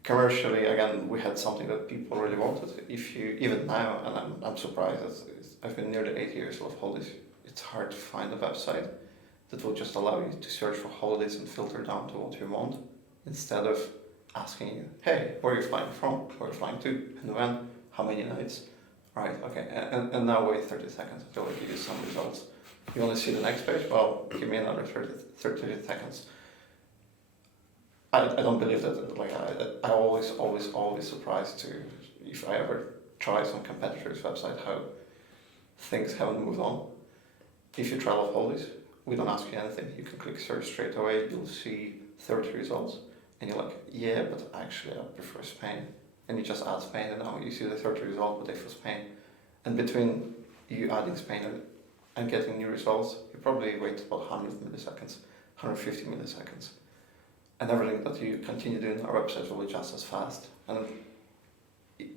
Commercially, again, we had something that people really wanted. If you, even now, and I'm surprised, I've been nearly 8 years of holidays, it's hard to find a website that will just allow you to search for holidays and filter down to what you want, instead of asking you, hey, where are you flying from, where are you flying to, and when, how many nights, right, okay, and now wait 30 seconds until I give you some results. You want to see the next page? Well, give me another 30 seconds. I don't believe that, like, I always surprised to, if I ever try some competitor's website, how things haven't moved on. If you try Loveholidays, we don't ask you anything. You can click search straight away, you'll see 30 results, and you're like, yeah, but actually I prefer Spain. And you just add Spain, and now you see the 30 result, but they for Spain. And between you adding Spain and getting new results, you probably wait about 100 milliseconds, 150 milliseconds. And everything that you continue doing on our website will be just as fast. And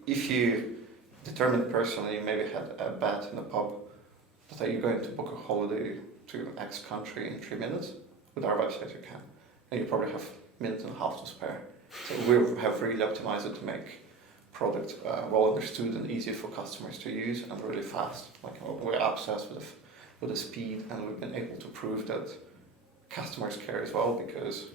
if you determine personally, you maybe had a bet in a pub that you're going to book a holiday to X country in 3 minutes, with our website you can. And you probably have a minute and a half to spare. So we have really optimized it to make product well understood and easy for customers to use and really fast. Like, we're obsessed with the speed, and we've been able to prove that customers care as well, because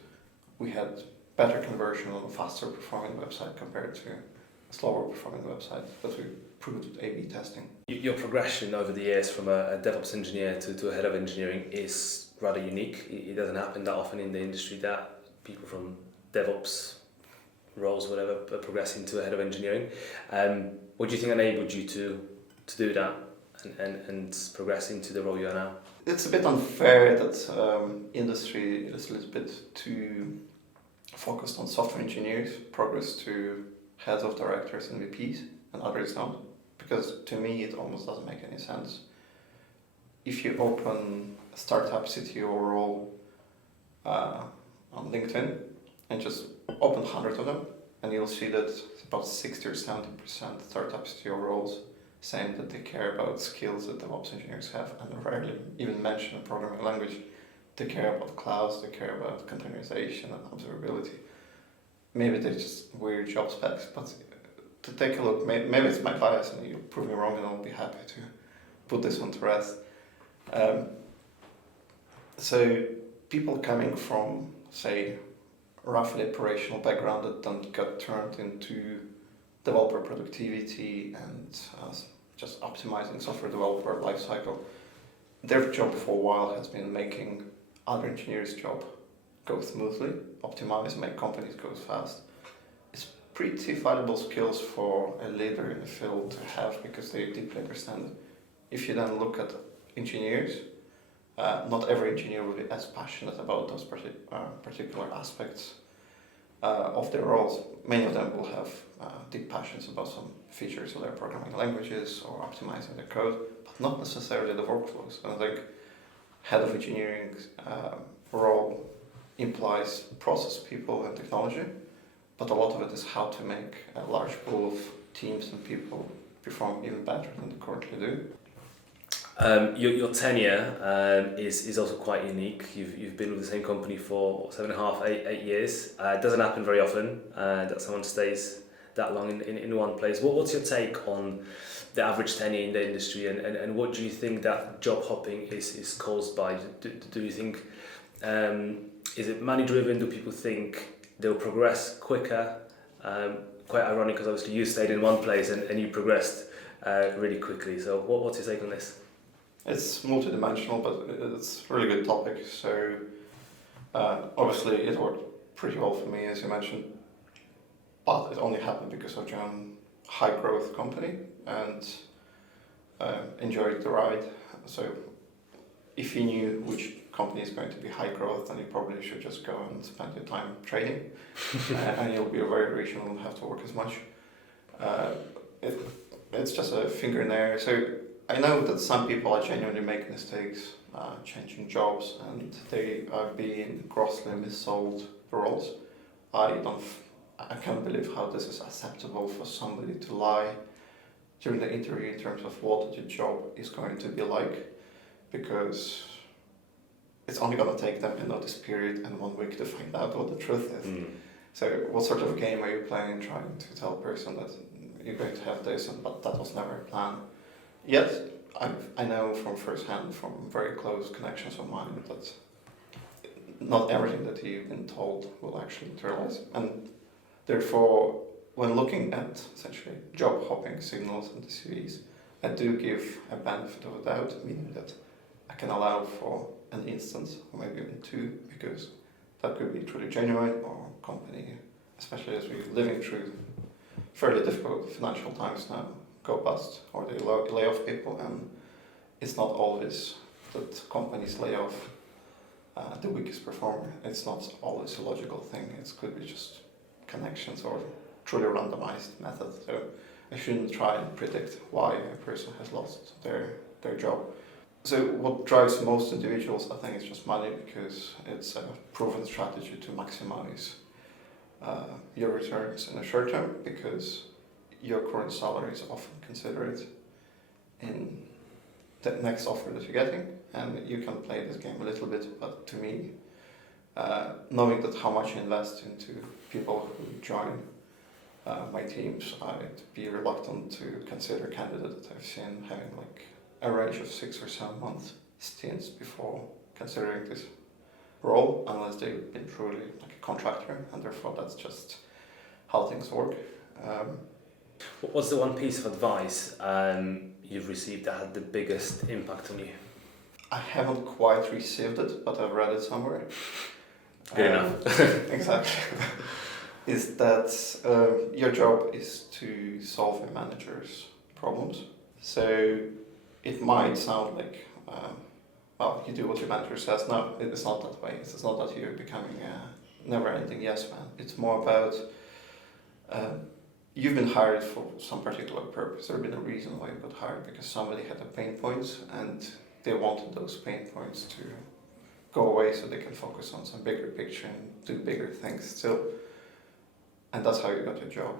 we had better conversion on a faster performing website compared to a slower performing website that we proved with A/B testing. Your progression over the years from a DevOps engineer to a head of engineering is rather unique. It doesn't happen that often in the industry that people from DevOps roles, whatever, progress into a head of engineering. What do you think enabled you to do that and progress into the role you are now? It's a bit unfair that industry is a little bit too focused on software engineers, progress to heads of directors and VPs, and others don't. Because to me, it almost doesn't make any sense. If you open a startup CTO role on LinkedIn and just open 100 of them, and you'll see that about 60 or 70% startup CTO roles saying that they care about skills that DevOps engineers have, and rarely even mention a programming language. They care about clouds, they care about containerization and observability. maybe they're just weird job specs, but to take a look, maybe it's my bias and you prove me wrong and I'll be happy to put this one to rest. So people coming from, say, roughly operational background that don't get turned into developer productivity and just optimizing software developer lifecycle, their job for a while has been making other engineers' job go smoothly, optimize, make companies go fast. It's pretty valuable skills for a leader in the field to have because they deeply understand it. If you then look at engineers, not every engineer will be as passionate about those particular aspects of their roles. Many of them will have deep passions about some features of their programming languages or optimizing their code, but not necessarily the workflows. And I think head of engineering role implies process people and technology, but a lot of it is how to make a large pool of teams and people perform even better than they currently do. Your tenure is also quite unique. You've been with the same company for 7.5, 8 years. It doesn't happen very often that someone stays that long in one place. What's your take on the average tenure in the industry, and what do you think that job hopping is caused by? Do you think is it money driven? Do people think they'll progress quicker? Quite ironic because obviously you stayed in one place and you progressed really quickly. So what's your take on this? It's multidimensional, but it's a really good topic. So obviously it worked pretty well for me, as you mentioned, but it only happened because I joined a high growth company and enjoyed the ride. So if you knew which company is going to be high growth, then you probably should just go and spend your time trading and you'll be very rich and won't have to work as much. It's just a finger in the air. So I know that some people are genuinely making mistakes, changing jobs, and they are being grossly missold roles. I can't believe how this is acceptable for somebody to lie during the interview in terms of what the job is going to be like, because it's only going to take them a notice period and 1 week to find out what the truth is. So what sort of game are you playing trying to tell a person that you're going to have this, but that was never a plan? Yet, I know from firsthand, from very close connections of mine, that not everything that you've been told will actually materialize. And therefore, when looking at essentially job hopping signals and the CVs, I do give a benefit of the doubt, meaning that I can allow for an instance, or maybe even two, because that could be truly genuine, or company, especially as we're living through fairly difficult financial times now, go bust or they lay off people, and it's not always that companies lay off the weakest performer. It's not always a logical thing. It could be just connections or truly randomized method. So I shouldn't try and predict why a person has lost their job. So what drives most individuals, I think, is just money, because it's a proven strategy to maximize your returns in the short term, because your current salary is often considered in the next offer that you're getting, and you can play this game a little bit, but to me, knowing that how much I invest into people who join my teams, I'd be reluctant to consider a candidate that I've seen having like a range of 6 or 7 months stints before considering this role, unless they've been truly like a contractor, and therefore that's just how things work. What's the one piece of advice you've received that had the biggest impact on you? I haven't quite received it, but I've read it somewhere. Good enough. Exactly. Is that your job is to solve a manager's problems. So it might sound like, well, you do what your manager says. No, it's not that way. It's not that you're becoming a never-ending yes man. It's more about you've been hired for some particular purpose. There's been a reason why you got hired, because somebody had a pain points and they wanted those pain points to go away so they can focus on some bigger picture and do bigger things still. And that's how you got your job.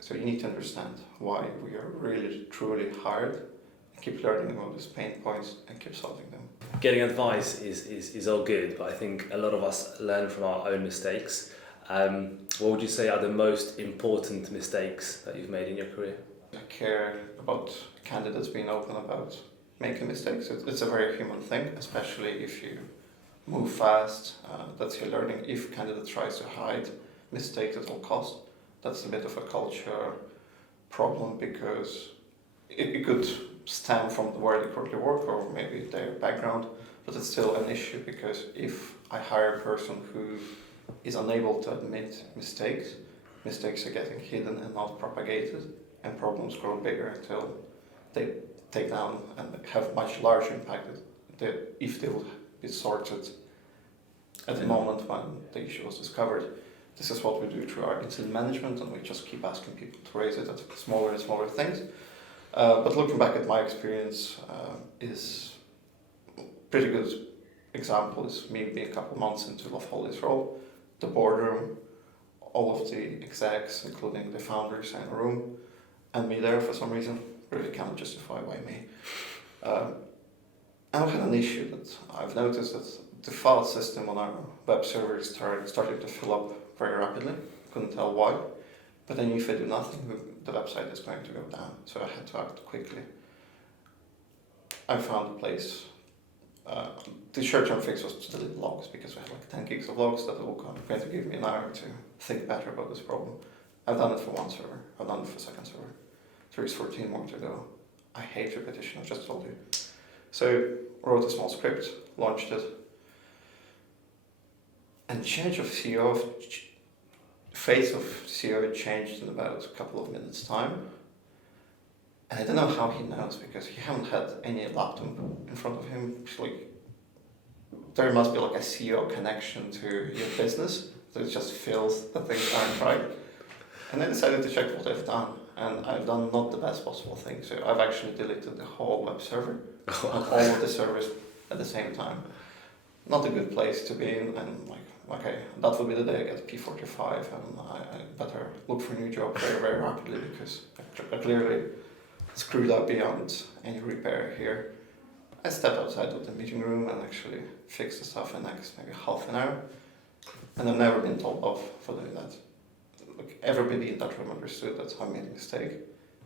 So you need to understand why we are really, truly hired, and keep learning about these pain points and keep solving them. Getting advice is all good, but I think a lot of us learn from our own mistakes. What would you say are the most important mistakes that you've made in your career? I care about candidates being open about making mistakes. It's a very human thing, especially if you move fast, that's your learning. If candidate tries to hide mistakes at all costs, that's a bit of a culture problem, because it could stem from where they currently work or maybe their background, but it's still an issue, because if I hire a person who is unable to admit mistakes are getting hidden and not propagated, and problems grow bigger until they take down and have much larger impact if they would be sorted at the moment when the issue was discovered. This is what we do through our incident management, and we just keep asking people to raise it at smaller and smaller things. But looking back at my experience, is pretty good example is me being a couple months into Loveholidays role, the boardroom, all of the execs, including the founders, in a room, and me there for some reason. Really can't justify why me. And we had an issue that I've noticed that the file system on our web server started to fill up very rapidly. Couldn't tell why, but I knew if I do nothing, the website is going to go down. So I had to act quickly. I found a place. The short-term fix was to delete logs, because we had like 10 gigs of logs that were going to give me an hour to think better about this problem. I've done it for one server. I've done it for second server. There is 14 more to go. I hate repetition, I just told you. So wrote a small script, launched it, and change of CEO, face of CEO changed in about a couple of minutes' time. And I don't know how he knows, because he hasn't had any laptop in front of him. It's like, there must be like a CEO connection to your business that just feels that things aren't right. And I decided to check what I've done, and I've done not the best possible thing. So I've actually deleted the whole web server and all of the servers at the same time. Not a good place to be in, and like, okay, that will be the day I get P45, and I better look for a new job very, very rapidly, because I clearly screwed up beyond any repair here. I stepped outside of the meeting room and actually fixed the stuff in the next maybe half an hour, and I've never been told off for doing that. Like, everybody in that room understood that I made a mistake.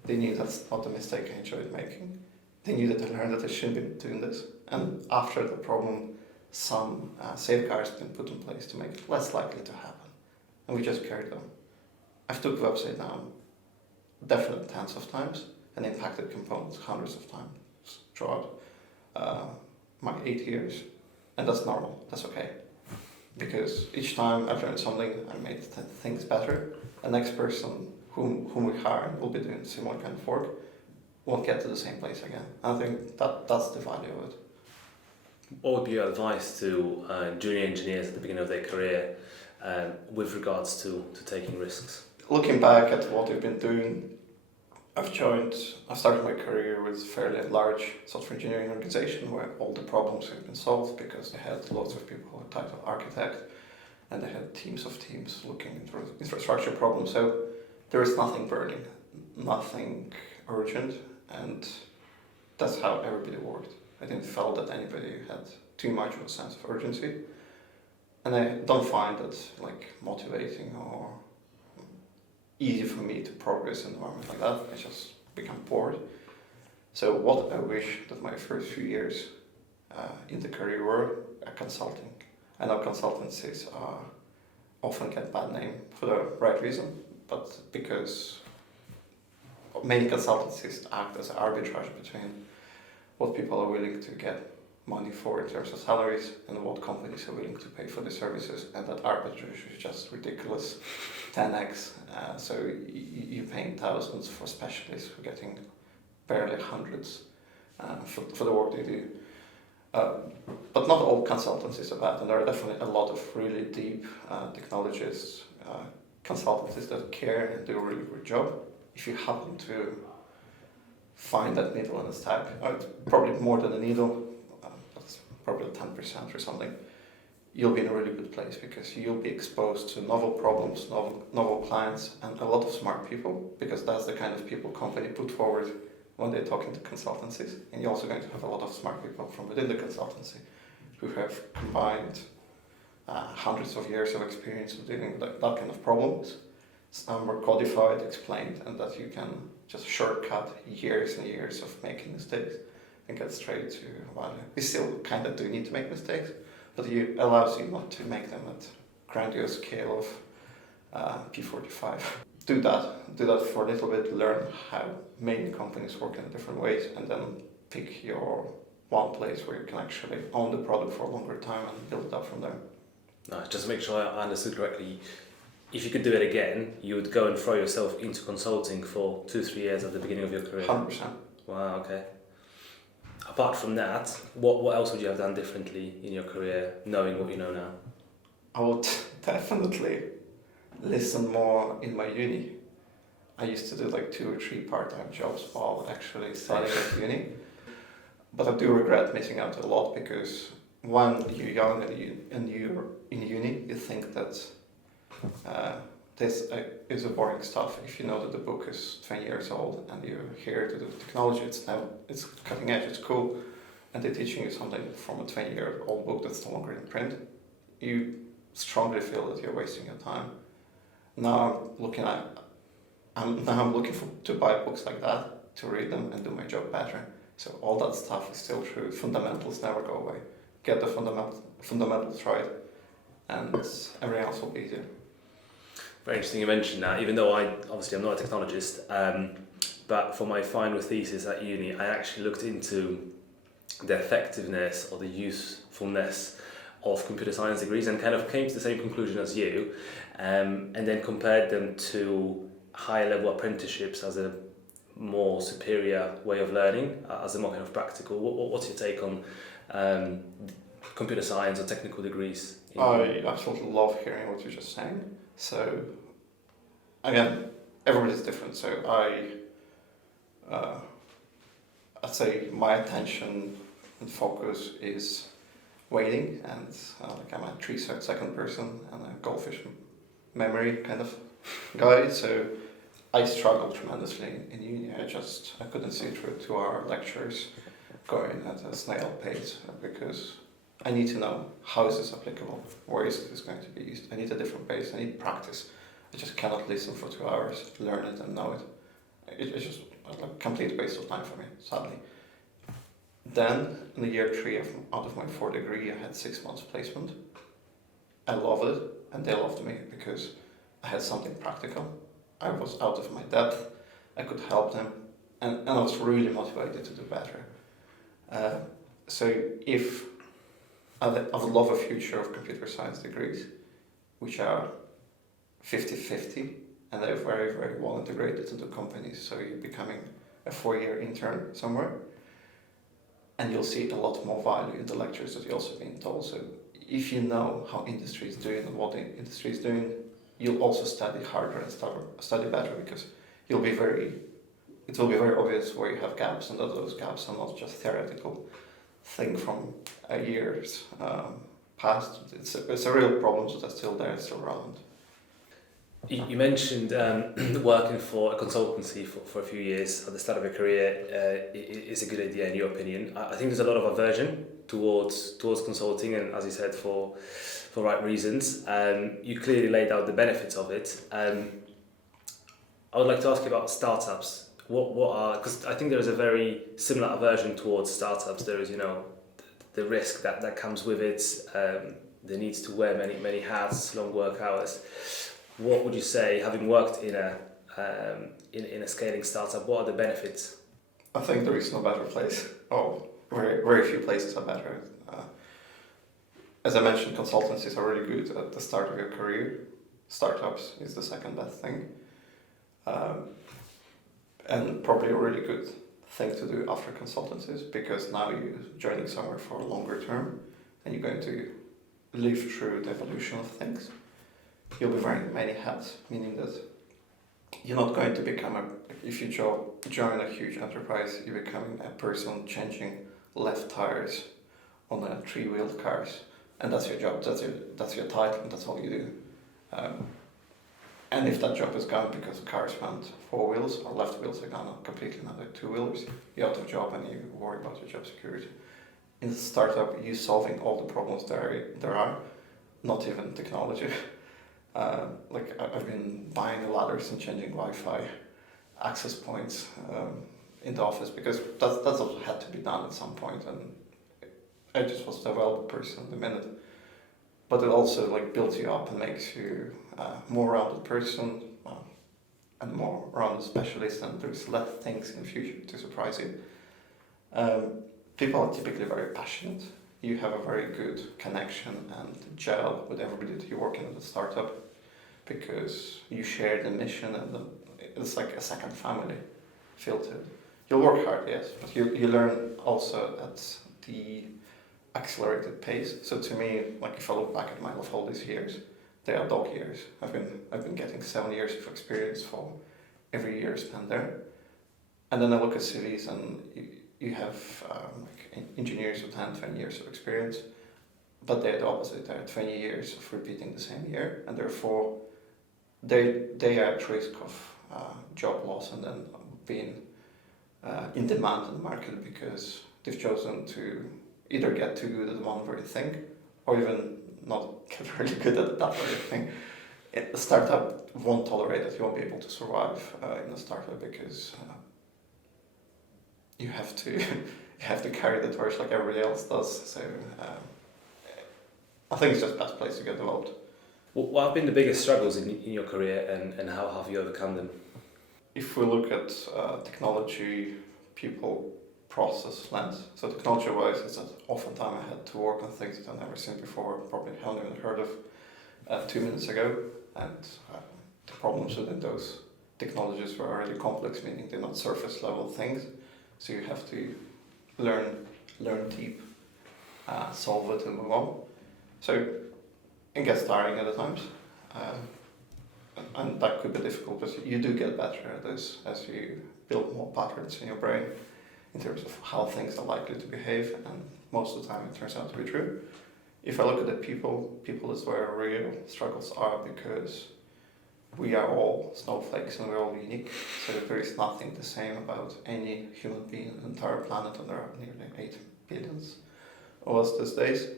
They knew that's not the mistake I enjoyed making. They knew that I learned that I shouldn't be doing this, and after the problem, some safeguards have been put in place to make it less likely to happen, and we just carried on. I've took the website down definitely tens of times, and impacted components hundreds of times throughout my 8 years, and that's normal, that's okay. Because each time I've learned something, I made things better. The next person whom we hire will be doing similar kind of work, won't get to the same place again. I think that's the value of it. What would be your advice to junior engineers at the beginning of their career with regards to taking risks? Looking back at what we've been doing, I started my career with a fairly large software engineering organization where all the problems have been solved, because they had lots of people with the title architect, and they had teams of teams looking into infrastructure problems. So there is nothing burning, nothing urgent, and that's how everybody worked. I didn't feel that anybody had too much of a sense of urgency, and I don't find that like motivating or easy for me to progress in an environment like that. I just become bored. So what I wish that my first few years in the career were consulting. I know consultancies often get bad name for the right reason, but because many consultancies act as an arbitrage between what people are willing to get money for in terms of salaries and what companies are willing to pay for the services, and that arbitrage is just ridiculous, 10x. So you're paying thousands for specialists who are getting barely hundreds for the work they do. But not all consultancies are bad, and there are definitely a lot of really deep technologists, consultancies that care and do a really good job. If you happen to find that needle in a stack, probably more than a needle, that's probably 10% or something, you'll be in a really good place, because you'll be exposed to novel problems, novel clients, and a lot of smart people, because that's the kind of people company put forward when they're talking to consultancies. And you're also going to have a lot of smart people from within the consultancy who have combined hundreds of years of experience of dealing with that kind of problems. Some were codified, explained, and that you can just shortcut years and years of making mistakes and get straight to value. We still kind of do need to make mistakes, but it allows you not to make them at grandiose scale of P45. Do that for a little bit, learn how many companies work in different ways, and then pick your one place where you can actually own the product for a longer time and build it up from there. No, just to make sure I understood correctly, if you could do it again, you would go and throw yourself into consulting for 2-3 years at the beginning of your career? 100%. Wow, okay. Apart from that, what else would you have done differently in your career, knowing what you know now? I would definitely listen more in my uni. I used to do like 2 or 3 part-time jobs while actually studying at uni. But I do regret missing out a lot, because when you're young and you're in uni, you think that this is a boring stuff. If you know that the book is 20 years old and you're here to do technology, it's cutting edge, it's cool, and they're teaching you something from a 20-year-old book that's no longer in print, you strongly feel that you're wasting your time. Now I'm looking to buy books like that, to read them and do my job better. So all that stuff is still true. Fundamentals never go away. Get the fundamentals right, and everything else will be easier. Very interesting you mentioned that, even though I'm not a technologist, but for my final thesis at uni, I actually looked into the effectiveness or the usefulness of computer science degrees and kind of came to the same conclusion as you, and then compared them to higher level apprenticeships as a more superior way of learning, as a more kind of practical. What's your take on computer science or technical degrees? I absolutely love hearing what you're just saying. So, again, everybody's different. So I'd say my attention and focus is waiting, and I'm a 3-second person and a goldfish memory kind of guy. So I struggled tremendously in uni. I couldn't sit through 2-hour lectures going at a snail pace, because I need to know how is this applicable, where is this going to be used. I need a different pace, I need practice. I just cannot listen for 2 hours, learn it and know it. It's just a complete waste of time for me, sadly. Then, in the year 3 out of my 4 degree, I had 6 months placement. I loved it, and they loved me, because I had something practical. I was out of my depth, I could help them, and I was really motivated to do better. So if I would love a future of computer science degrees, which are 50-50, and they're very, very well integrated into companies, so you're becoming a 4-year intern somewhere, and you'll see a lot more value in the lectures that you're also being told. So if you know how industry is doing and what the industry is doing, you'll also study harder and study better, because it will be very obvious where you have gaps, and that those gaps are not just theoretical thing from years past. It's a real problem that's still there, it's still relevant. You mentioned working for a consultancy for a few years at the start of your career is a good idea in your opinion. I think there's a lot of aversion towards consulting, and as you said, for right reasons. You clearly laid out the benefits of it. I would like to ask you about startups. What are, because I think there is a very similar aversion towards startups. There is, the risk that comes with it, the need to wear many hats, long work hours. What would you say, having worked in a scaling startup, what are the benefits? I think there is no better place. Very, very few places are better. As I mentioned, consultancies are really good at the start of your career. Startups is the second best thing. And probably a really good thing to do after consultancies, because now you're joining somewhere for a longer term and you're going to live through the evolution of things. You'll be wearing many hats, meaning that you're not going to become if you join a huge enterprise, you're becoming a person changing left tires on a 3-wheeled cars, and that's your job, that's your title, and that's all you do. And if that job is gone because the cars went 4 wheels or left wheels are gone completely another 2-wheelers, you're out of job and you worry about your job security. In the startup, you're solving all the problems there are, not even technology. Like I've been buying ladders and changing Wi-Fi access points in the office because that's also had to be done at some point, and I just was a developer person at the minute. But it also like builds you up and makes you a more rounded person and more rounded specialist, and there's less things in the future to surprise you. People are typically very passionate. You have a very good connection and gel with everybody that you work in at the startup because you share the mission, and it's like a second family feel to it. You'll work hard, yes, but you learn also at the accelerated pace. So to me, like if I look back at my Loveholidays years, they are dog years. I've been getting 7 years of experience for every year spent there. And then I look at cities, and you have like engineers with 10, 20 years of experience, but they're the opposite. They're 20 years of repeating the same year, and therefore they are at risk of job loss and then being in demand in the market because they've chosen to either get too good at one very thing or even not get really good at that very thing. A startup won't tolerate that. You won't be able to survive in a startup because you have to carry the torch like everybody else does. So I think it's just the best place to get developed. What have been the biggest struggles in your career, and how have you overcome them? If we look at technology, people, process, lens. So technology-wise, it's that oftentimes I had to work on things that I've never seen before, probably haven't even heard of 2 minutes ago, and the problems within those technologies were really complex, meaning they're not surface-level things. So you have to learn deep, solve it, and move on. So it gets tiring at times, and that could be difficult, but you do get better at this as you build more patterns in your brain in terms of how things are likely to behave, and most of the time it turns out to be true. If I look at the people is where real struggles are because we are all snowflakes and we're all unique, so there is nothing the same about any human being on the entire planet, and there are nearly 8 billion of us these days.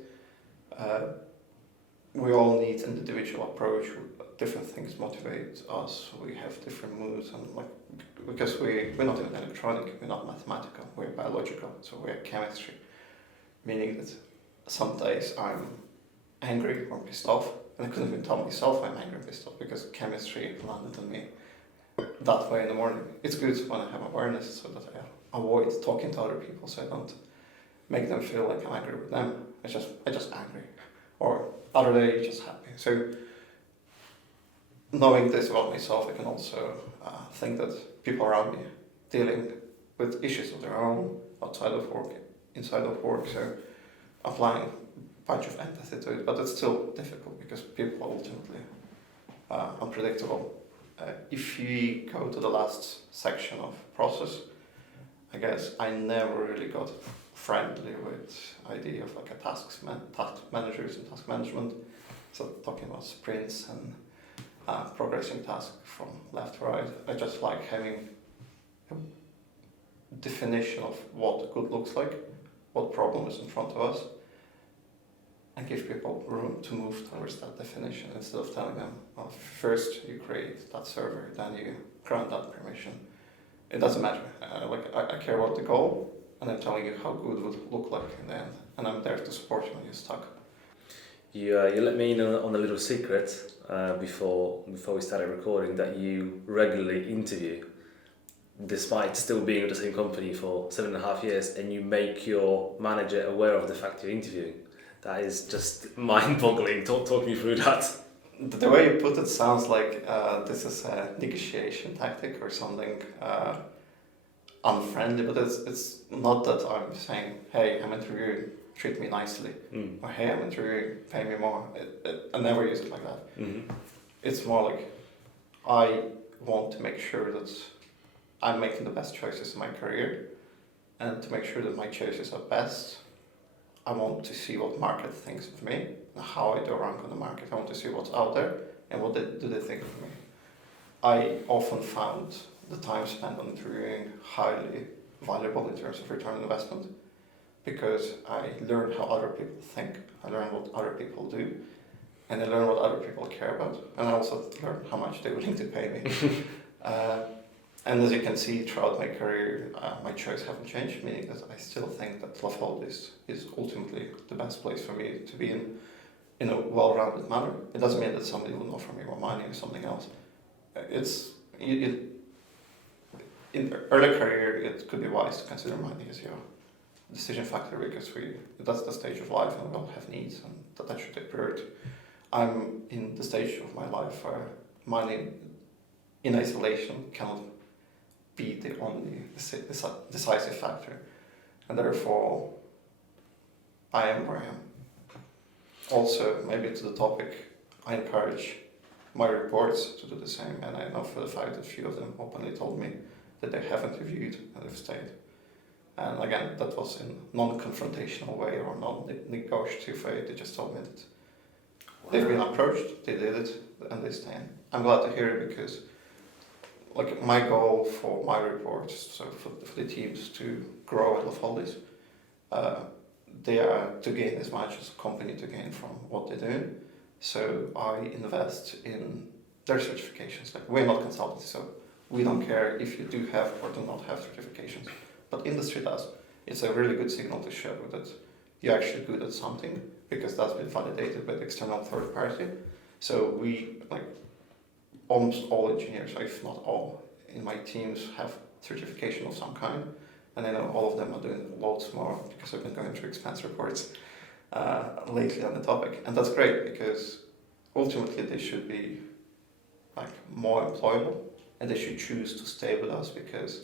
We all need an individual approach. Different things motivate us. We have different moods, and because we're not even electronic, we're not mathematical, we're biological, so we're chemistry. Meaning that some days I'm angry or pissed off, and I couldn't even tell myself I'm angry and pissed off because chemistry landed on me that way in the morning. It's good when I have awareness so that I avoid talking to other people, so I don't make them feel like I'm angry with them. I just angry. Or other day just happy. So knowing this about myself, I can also think that people around me dealing with issues of their own outside of work, inside of work, so applying a bunch of empathy to it, but it's still difficult because people are ultimately unpredictable. If you go to the last section of process, I guess I never really got friendly with idea of like a task managers and task management. So talking about sprints and progressing tasks from left to right. I just like having a definition of what good looks like, what problem is in front of us, and give people room to move towards that definition instead of telling them, well, first you create that server, then you grant that permission. It doesn't matter. I care about the goal, and I'm telling you how good would look like in the end, and I'm there to support you when you're stuck. You let me in on a little secret before we started recording that you regularly interview, despite still being with the same company for 7.5 years, and you make your manager aware of the fact you're interviewing. That is just mind-boggling. Talk me through that. The way you put it sounds like this is a negotiation tactic or something unfriendly, but it's not that I'm saying, hey, I'm interviewing, treat me nicely, or hey, I'm interviewing, pay me more. I never use it like that. Mm-hmm. It's more like I want to make sure that I'm making the best choices in my career, and to make sure that my choices are best, I want to see what market thinks of me and how I do rank on the market. I want to see what's out there and what do they think of me. I often found the time spent on interviewing highly valuable in terms of return on investment, because I learned how other people think, I learned what other people do, and I learn what other people care about, and I also learn how much they're willing to pay me. And as you can see throughout my career, my choices haven't changed, meaning that I still think that Loveholidays is ultimately the best place for me to be in a well-rounded manner. It doesn't mean that somebody will offer me more money or something else. In early career, it could be wise to consider money as your decision factor because that's the stage of life and we all have needs and that should take priority. I'm in the stage of my life where money in isolation cannot be the only decisive factor, and therefore I am where I am. Also, maybe to the topic, I encourage my reports to do the same, and I know for the fact that a few of them openly told me that they haven't reviewed and they've stayed. And again, that was in non-confrontational way or non-negotiative way. They just told me that they've been approached, they did it, and they stand. I'm glad to hear it because, like, my goal for my reports, so for the teams to grow at Loveholidays, they are to gain as much as a company to gain from what they do. So I invest in their certifications. Like, we're not consultancy, so we don't care if you do have or do not have certifications. But industry does. It's a really good signal to show that you're actually good at something because that's been validated by the external third party. So we, like, almost all engineers, if not all, in my teams have certification of some kind. And I know all of them are doing loads more because I've been going through expense reports lately on the topic. And that's great because ultimately they should be like more employable and they should choose to stay with us because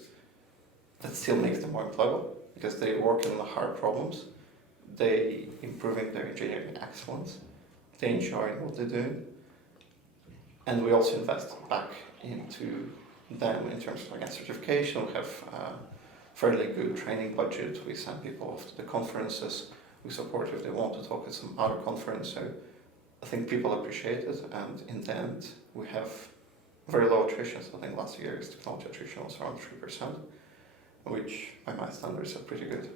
that still makes them more employable because they work on the hard problems, they improving their engineering excellence, they enjoy what they do, and we also invest back into them in terms of, again, certification. We have fairly good training budget. We send people off to the conferences. We support if they want to talk at some other conference. So I think people appreciate it, and in the end, we have very low attrition. So I think last year's technology attrition was around 3%, which by my standards are pretty good.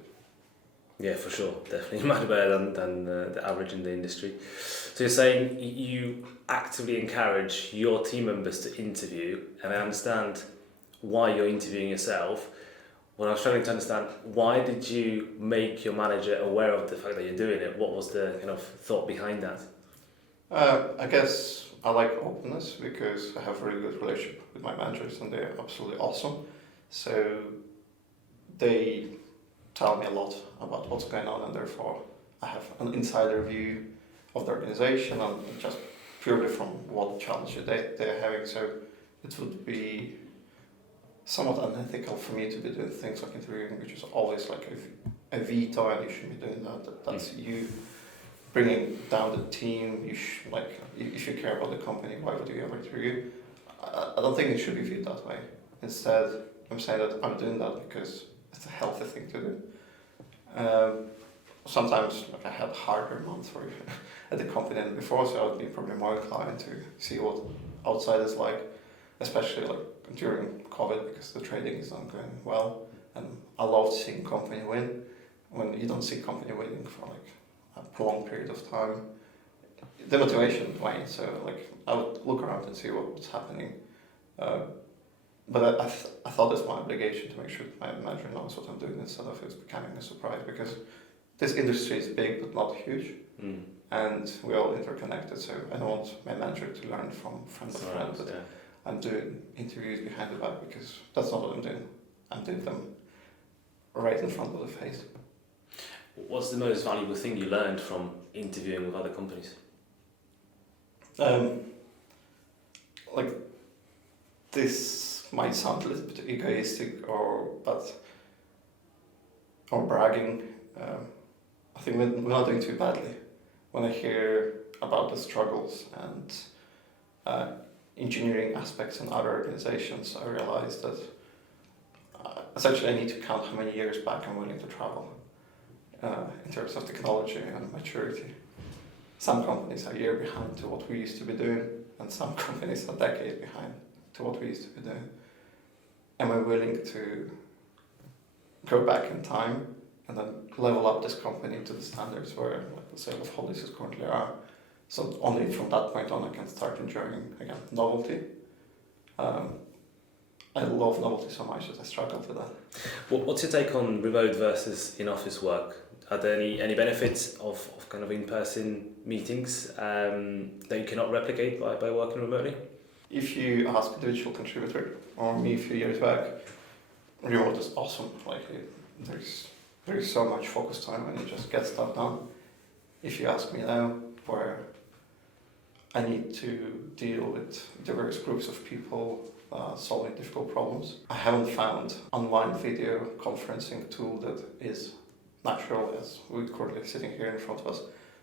Yeah, for sure. Definitely much better than the average in the industry. So you're saying you actively encourage your team members to interview, and I understand why you're interviewing yourself. When I was trying to understand, why did you make your manager aware of the fact that you're doing it? What was the kind of thought behind that? I guess I like openness because I have a really good relationship with my managers and they're absolutely awesome. So they tell me a lot about what's going on, and therefore I have an insider view of the organization and just purely from what challenges they're having. So it would be somewhat unethical for me to be doing things like interviewing, which is always like a veto, and you shouldn't be doing that. That's you bringing down the team. You should, like, if you care about the company, why would you ever interview? I don't think it should be viewed that way. Instead, I'm saying that I'm doing that because it's a healthy thing to do. Sometimes, like, I had harder months at the company than before, so I would be probably more inclined to see what outside is like, especially like during COVID, because the trading is not going well, and I love seeing company win. When you don't see company winning for like a prolonged period of time, the motivation wanes. So like I would look around and see what's happening. But I thought it's my obligation to make sure that my manager knows what I'm doing instead of it's becoming a surprise, because this industry is big but not huge, and we're all interconnected. So I don't want my manager to learn from friend of friend that I'm doing interviews behind the back, because that's not what I'm doing. I'm doing them right in front of the face. What's the most valuable thing you learned from interviewing with other companies? Like, this might sound a little bit egoistic or bragging. I think we're not doing too badly. When I hear about the struggles and engineering aspects in other organizations, I realize that essentially I need to count how many years back I'm willing to travel in terms of technology and maturity. Some companies are a year behind to what we used to be doing, and some companies are a decade behind to what we used to be doing. Am I willing to go back in time and then level up this company to the standards where, like, the Loveholidays currently are, So only from that point on I can start enjoying, again, novelty. I love novelty so much that I struggle with that. What's your take on remote versus in-office work? Are there any benefits of kind of in-person meetings that you cannot replicate by working remotely? If you ask individual contributor or me a few years back, remote is awesome. Like there's so much focus time and you just get stuff done. If you ask me now, where I need to deal with diverse groups of people solving difficult problems, I haven't found online video conferencing tool that is natural as we're currently sitting here in front of us.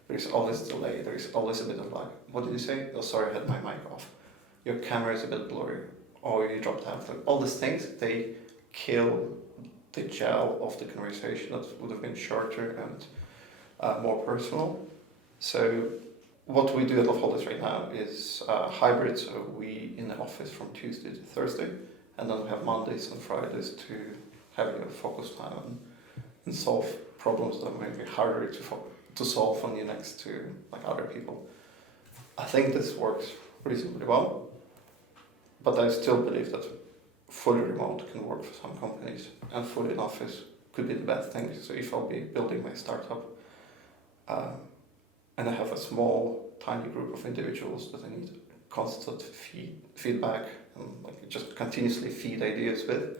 There is always delay, there is always a bit of like, what did you say? Oh, sorry, I had my mic off. Your camera is a bit blurry, or you dropped out. Like, all these things, they kill the gel of the conversation that would have been shorter and more personal. So what we do at Loveholidays right now is hybrid. So we in the office from Tuesday to Thursday, and then we have Mondays and Fridays to have a focus time and solve problems that may be harder to solve when you're next to like other people. I think this works reasonably well, but I still believe that fully remote can work for some companies, and fully in office could be the best thing. So if I'll be building my startup, and I have a small, tiny group of individuals that I need constant feedback and like just continuously feed ideas with,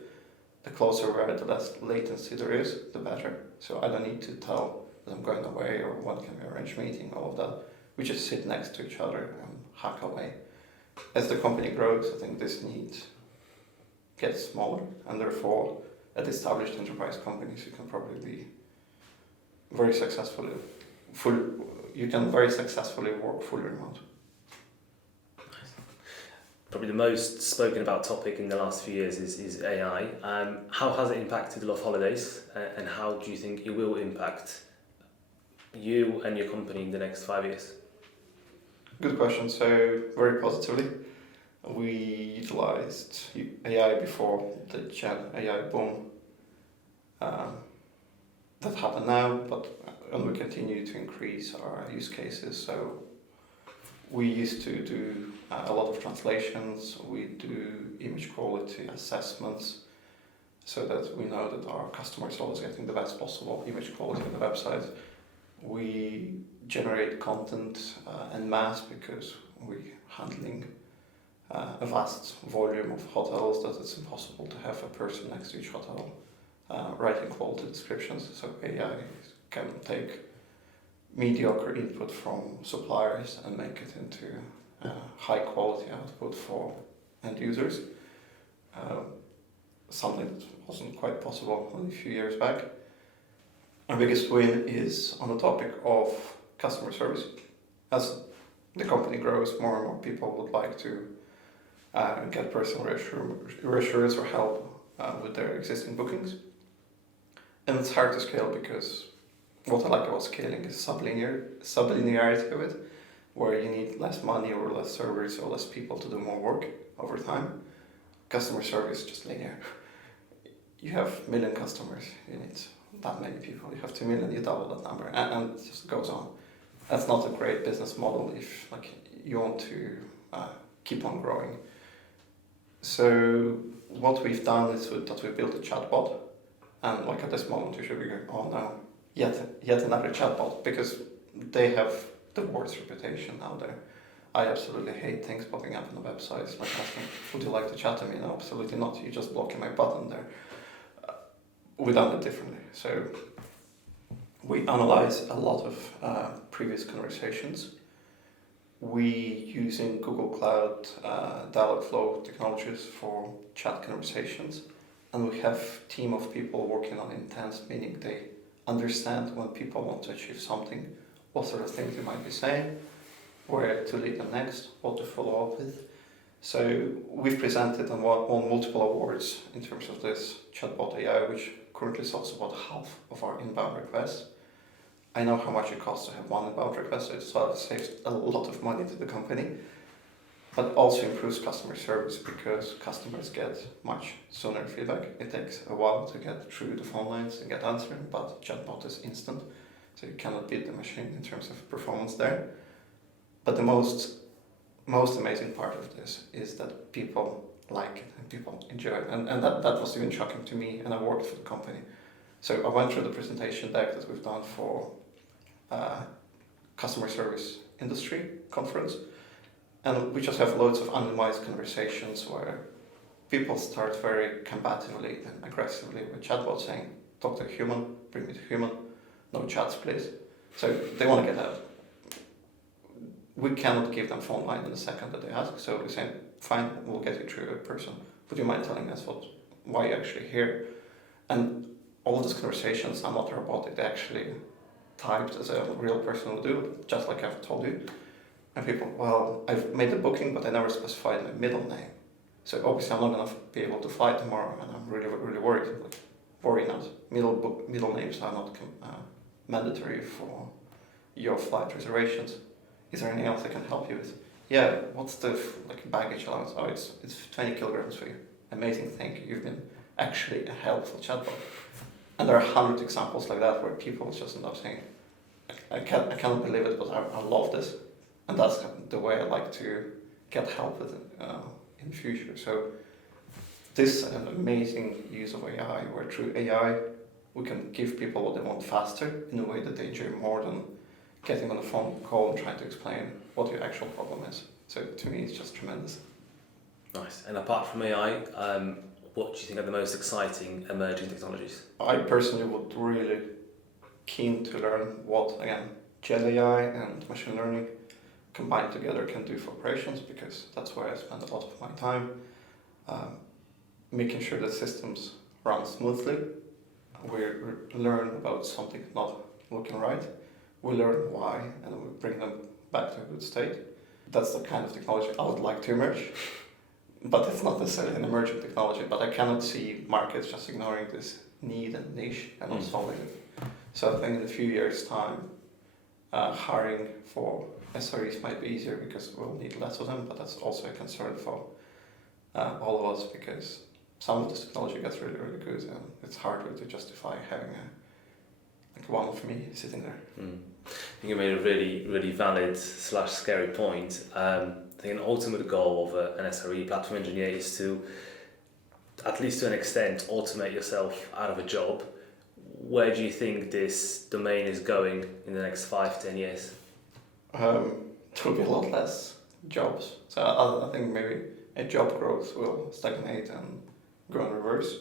the closer we are, the less latency there is, the better. So I don't need to tell that I'm going away or when can we arrange a meeting, all of that. We just sit next to each other and hack away. As the company grows, I think this need gets smaller, and therefore at established enterprise companies you can probably be very successfully work fully remote. Probably the most spoken about topic in the last few years is AI. How has it impacted Loveholidays, and how do you think it will impact you and your company in the next 5 years? Good question. So very positively, we utilized AI before the Gen AI boom that happened now, and we continue to increase our use cases. So we used to do a lot of translations. We do image quality assessments so that we know that our customers are always getting the best possible image quality on the website. We generate content en masse because we're handling a vast volume of hotels that it's impossible to have a person next to each hotel writing quality descriptions. So AI can take mediocre input from suppliers and make it into high quality output for end users. Something that wasn't quite possible only a few years back. Our biggest win is on the topic of customer service. As the company grows, more and more people would like to get personal reassurance or help with their existing bookings. And it's hard to scale because what I like about scaling is sublinearity of it, where you need less money or less servers or less people to do more work over time. Customer service is just linear. You have 1 million customers, you need that many people. You have 2 million, you double that number, and it just goes on. That's not a great business model if you want to keep on growing. So what we've done is that we built a chatbot, and at this moment you should be going, oh no, yet another chatbot, because they have the worst reputation out there. I absolutely hate things popping up on the websites like asking, would you like to chat to me? No, absolutely not. You're just blocking my button there. We've done it differently. So we analyze a lot of previous conversations. We using Google Cloud Dialogflow technologies for chat conversations, and we have a team of people working on intents, meaning they understand when people want to achieve something, what sort of things they might be saying, where to lead them next, what to follow up with. So we've presented and won multiple awards in terms of this chatbot AI, which currently solves about half of our inbound requests. I know how much it costs to have one inbound request, so it saves a lot of money to the company, but also improves customer service because customers get much sooner feedback. It takes a while to get through the phone lines and get answering, but chatbot is instant, so you cannot beat the machine in terms of performance there. But the most amazing part of this is that people like it and people enjoy it. And that was even shocking to me, and I worked for the company. So I went through the presentation deck that we've done for customer service industry conference, and we just have loads of anonymized conversations where people start very combatively and aggressively with chatbots saying, talk to a human, bring me to human, no chats please. So they want to get out. We cannot give them phone line in the second that they ask, so we're saying, fine, we'll get you through a person. Would you mind telling us why you're actually here? And all of these conversations are not robotic, they actually typed as a real person would do, just like I've told you. And people, well, I've made the booking, but I never specified my middle name. So obviously I'm not going to be able to fly tomorrow, and I'm really, really worried. Like, worry not. Middle names are not mandatory for your flight reservations. Is there anything else I can help you with? Yeah, what's the baggage allowance? Oh, it's 20 kilograms for you. Amazing, thank you. You've been actually a helpful chatbot. And there are 100 examples like that where people just end up saying, I cannot believe it, but I love this. And that's the way I like to get help with it in the future. So this is an amazing use of AI, where through AI we can give people what they want faster in a way that they enjoy more than getting on a phone call and trying to explain what your actual problem is. So to me, it's just tremendous. Nice. And apart from AI, what do you think are the most exciting emerging technologies? I personally would really keen to learn what, again, Gen AI and machine learning combined together can do for operations, because that's where I spend a lot of my time, making sure that systems run smoothly. We learn about something not looking right. We learn why, and we bring them back to a good state. That's the kind of technology I would like to emerge, but it's not necessarily an emerging technology. But I cannot see markets just ignoring this need and niche and not solving it. So I think in a few years' time, hiring for SREs might be easier because we'll need less of them, but that's also a concern for all of us, because some of this technology gets really, really good, and it's harder to justify having one of me sitting there. I think you made a really, really valid / scary point. I think an ultimate goal of an SRE platform engineer is to, at least to an extent, automate yourself out of a job. Where do you think this domain is going in the next 5-10 years? There will be a lot less jobs. So I think maybe a job growth will stagnate and go in reverse.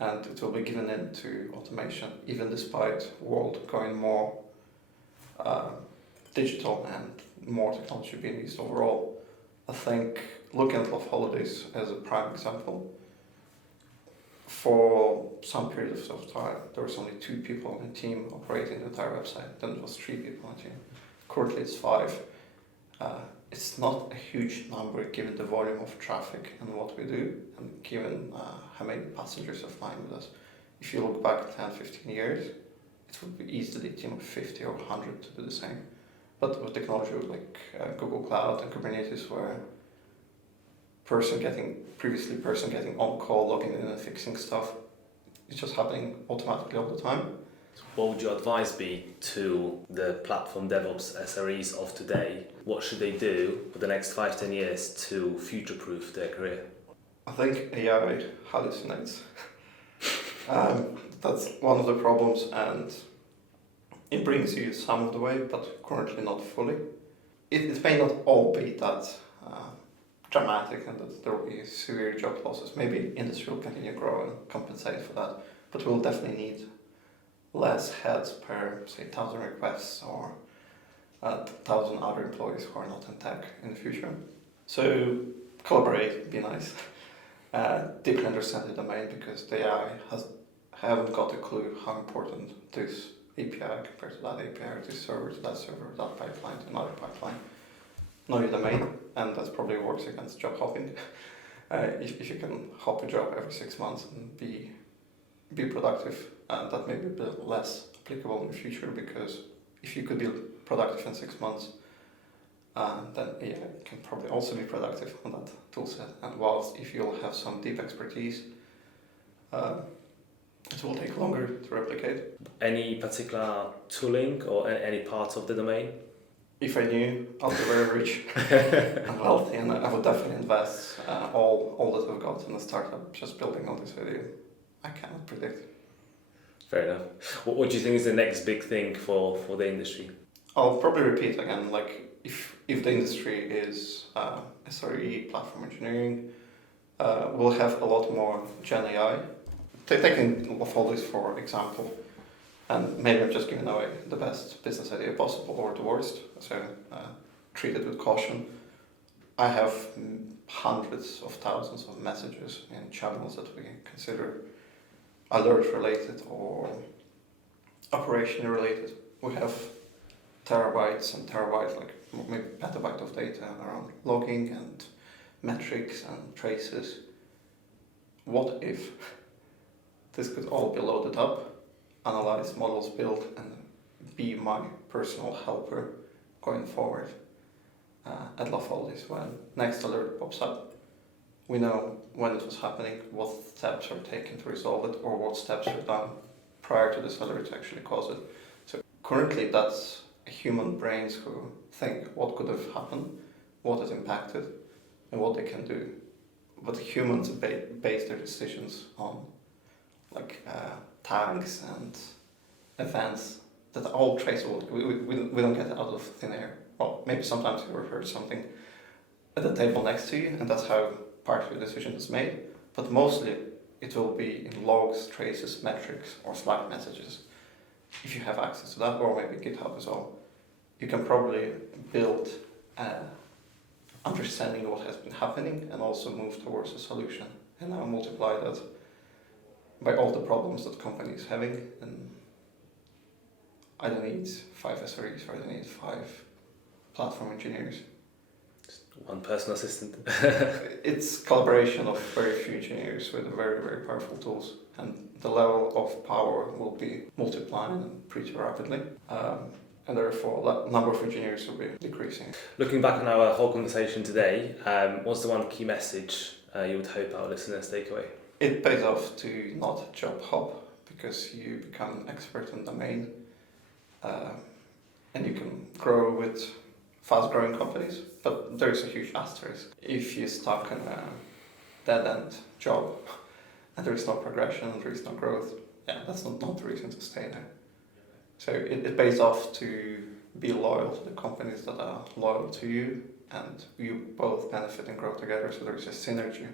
And it will be given into automation, even despite world going more digital and more technology being used overall. I think, looking at Loveholidays as a prime example, for some period of time, there was only 2 people on the team operating the entire website. Then it was 3 people on the team. Currently it's 5. It's not a huge number given the volume of traffic and what we do, and given how many passengers are flying with us. If you look back 10-15 years, it would be easily a team of 50 or 100 to do the same. But with technology like Google Cloud and Kubernetes, where person getting on call, logging in and fixing stuff, it's just happening automatically all the time. What would your advice be to the platform DevOps SREs of today? What should they do for the next 5-10 years to future-proof their career? I think AI hallucinates. That's one of the problems, and it brings you some of the way, but currently not fully. It may not all be that dramatic, and that there will be severe job losses. Maybe industry will continue to grow and compensate for that, but we'll definitely need less heads per, say, 1,000 requests, or 1,000 other employees who are not in tech in the future. So collaborate, be nice, deeply understand the domain, because the AI haven't got a clue how important this API compared to that API, this server to that server, that pipeline to another pipeline. Know your domain, and that probably works against job hopping. If you can hop a job every 6 months and be productive, that may be a bit less applicable in the future, because if you could be productive in 6 months, then AI can probably also be productive on that toolset. And whilst if you'll have some deep expertise, it will take longer to replicate. Any particular tooling or any parts of the domain? if I knew, I'll be very rich and wealthy, and I would definitely invest all that I've got in the startup, just building on this idea. I cannot predict. Fair enough. What do you think is the next big thing for the industry? I'll probably repeat again, like if the industry is SRE, platform engineering, we'll have a lot more Gen AI. Taking Loveholidays for example, and maybe I'm just giving away the best business idea possible or the worst, so treat it with caution. I have hundreds of thousands of messages in channels that we consider alert related or operation related. We have terabytes and terabytes, like maybe petabyte of data around logging and metrics and traces. What if this could all be loaded up, analyze, models built, and be my personal helper going forward at Loveholidays? When next alert pops up, we know when it was happening, what steps are taken to resolve it, or what steps are done prior to this alert to actually cause it. So currently that's human brains who think what could have happened, what is impacted, and what they can do. But humans base their decisions on tags and events that are all traceable. We don't get it out of thin air. Well, maybe sometimes you heard something at the table next to you, and that's how part of your decision is made. But mostly it will be in logs, traces, metrics, or Slack messages. If you have access to that, or maybe GitHub as well, you can probably build understanding what has been happening and also move towards a solution. And now multiply that by all the problems that companies is having, and I don't need 5 SREs, or I don't need 5 platform engineers. Just one personal assistant. It's collaboration of very few engineers with very, very powerful tools, and the level of power will be multiplying pretty rapidly. And therefore, the number of engineers will be decreasing. Looking back on our whole conversation today, what's the one key message you would hope our listeners take away? It pays off to not job hop, because you become an expert in the domain, and you can grow with fast-growing companies. But there's a huge asterisk. If you're stuck in a dead-end job and there is no progression, there is no growth, that's not the reason to stay there. So it pays off to be loyal to the companies that are loyal to you, and you both benefit and grow together, so there's a synergy.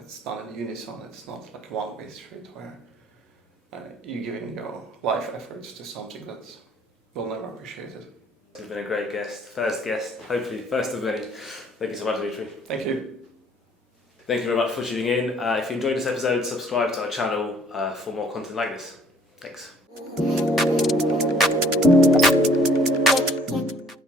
It's not in unison, it's not like a one-way street where you're giving your life efforts to something that will never appreciate it. You've been a great guest, hopefully first of many. Thank you so much, Dmitri. Thank you. Thank you very much for tuning in. If you enjoyed this episode, subscribe to our channel for more content like this. Thanks.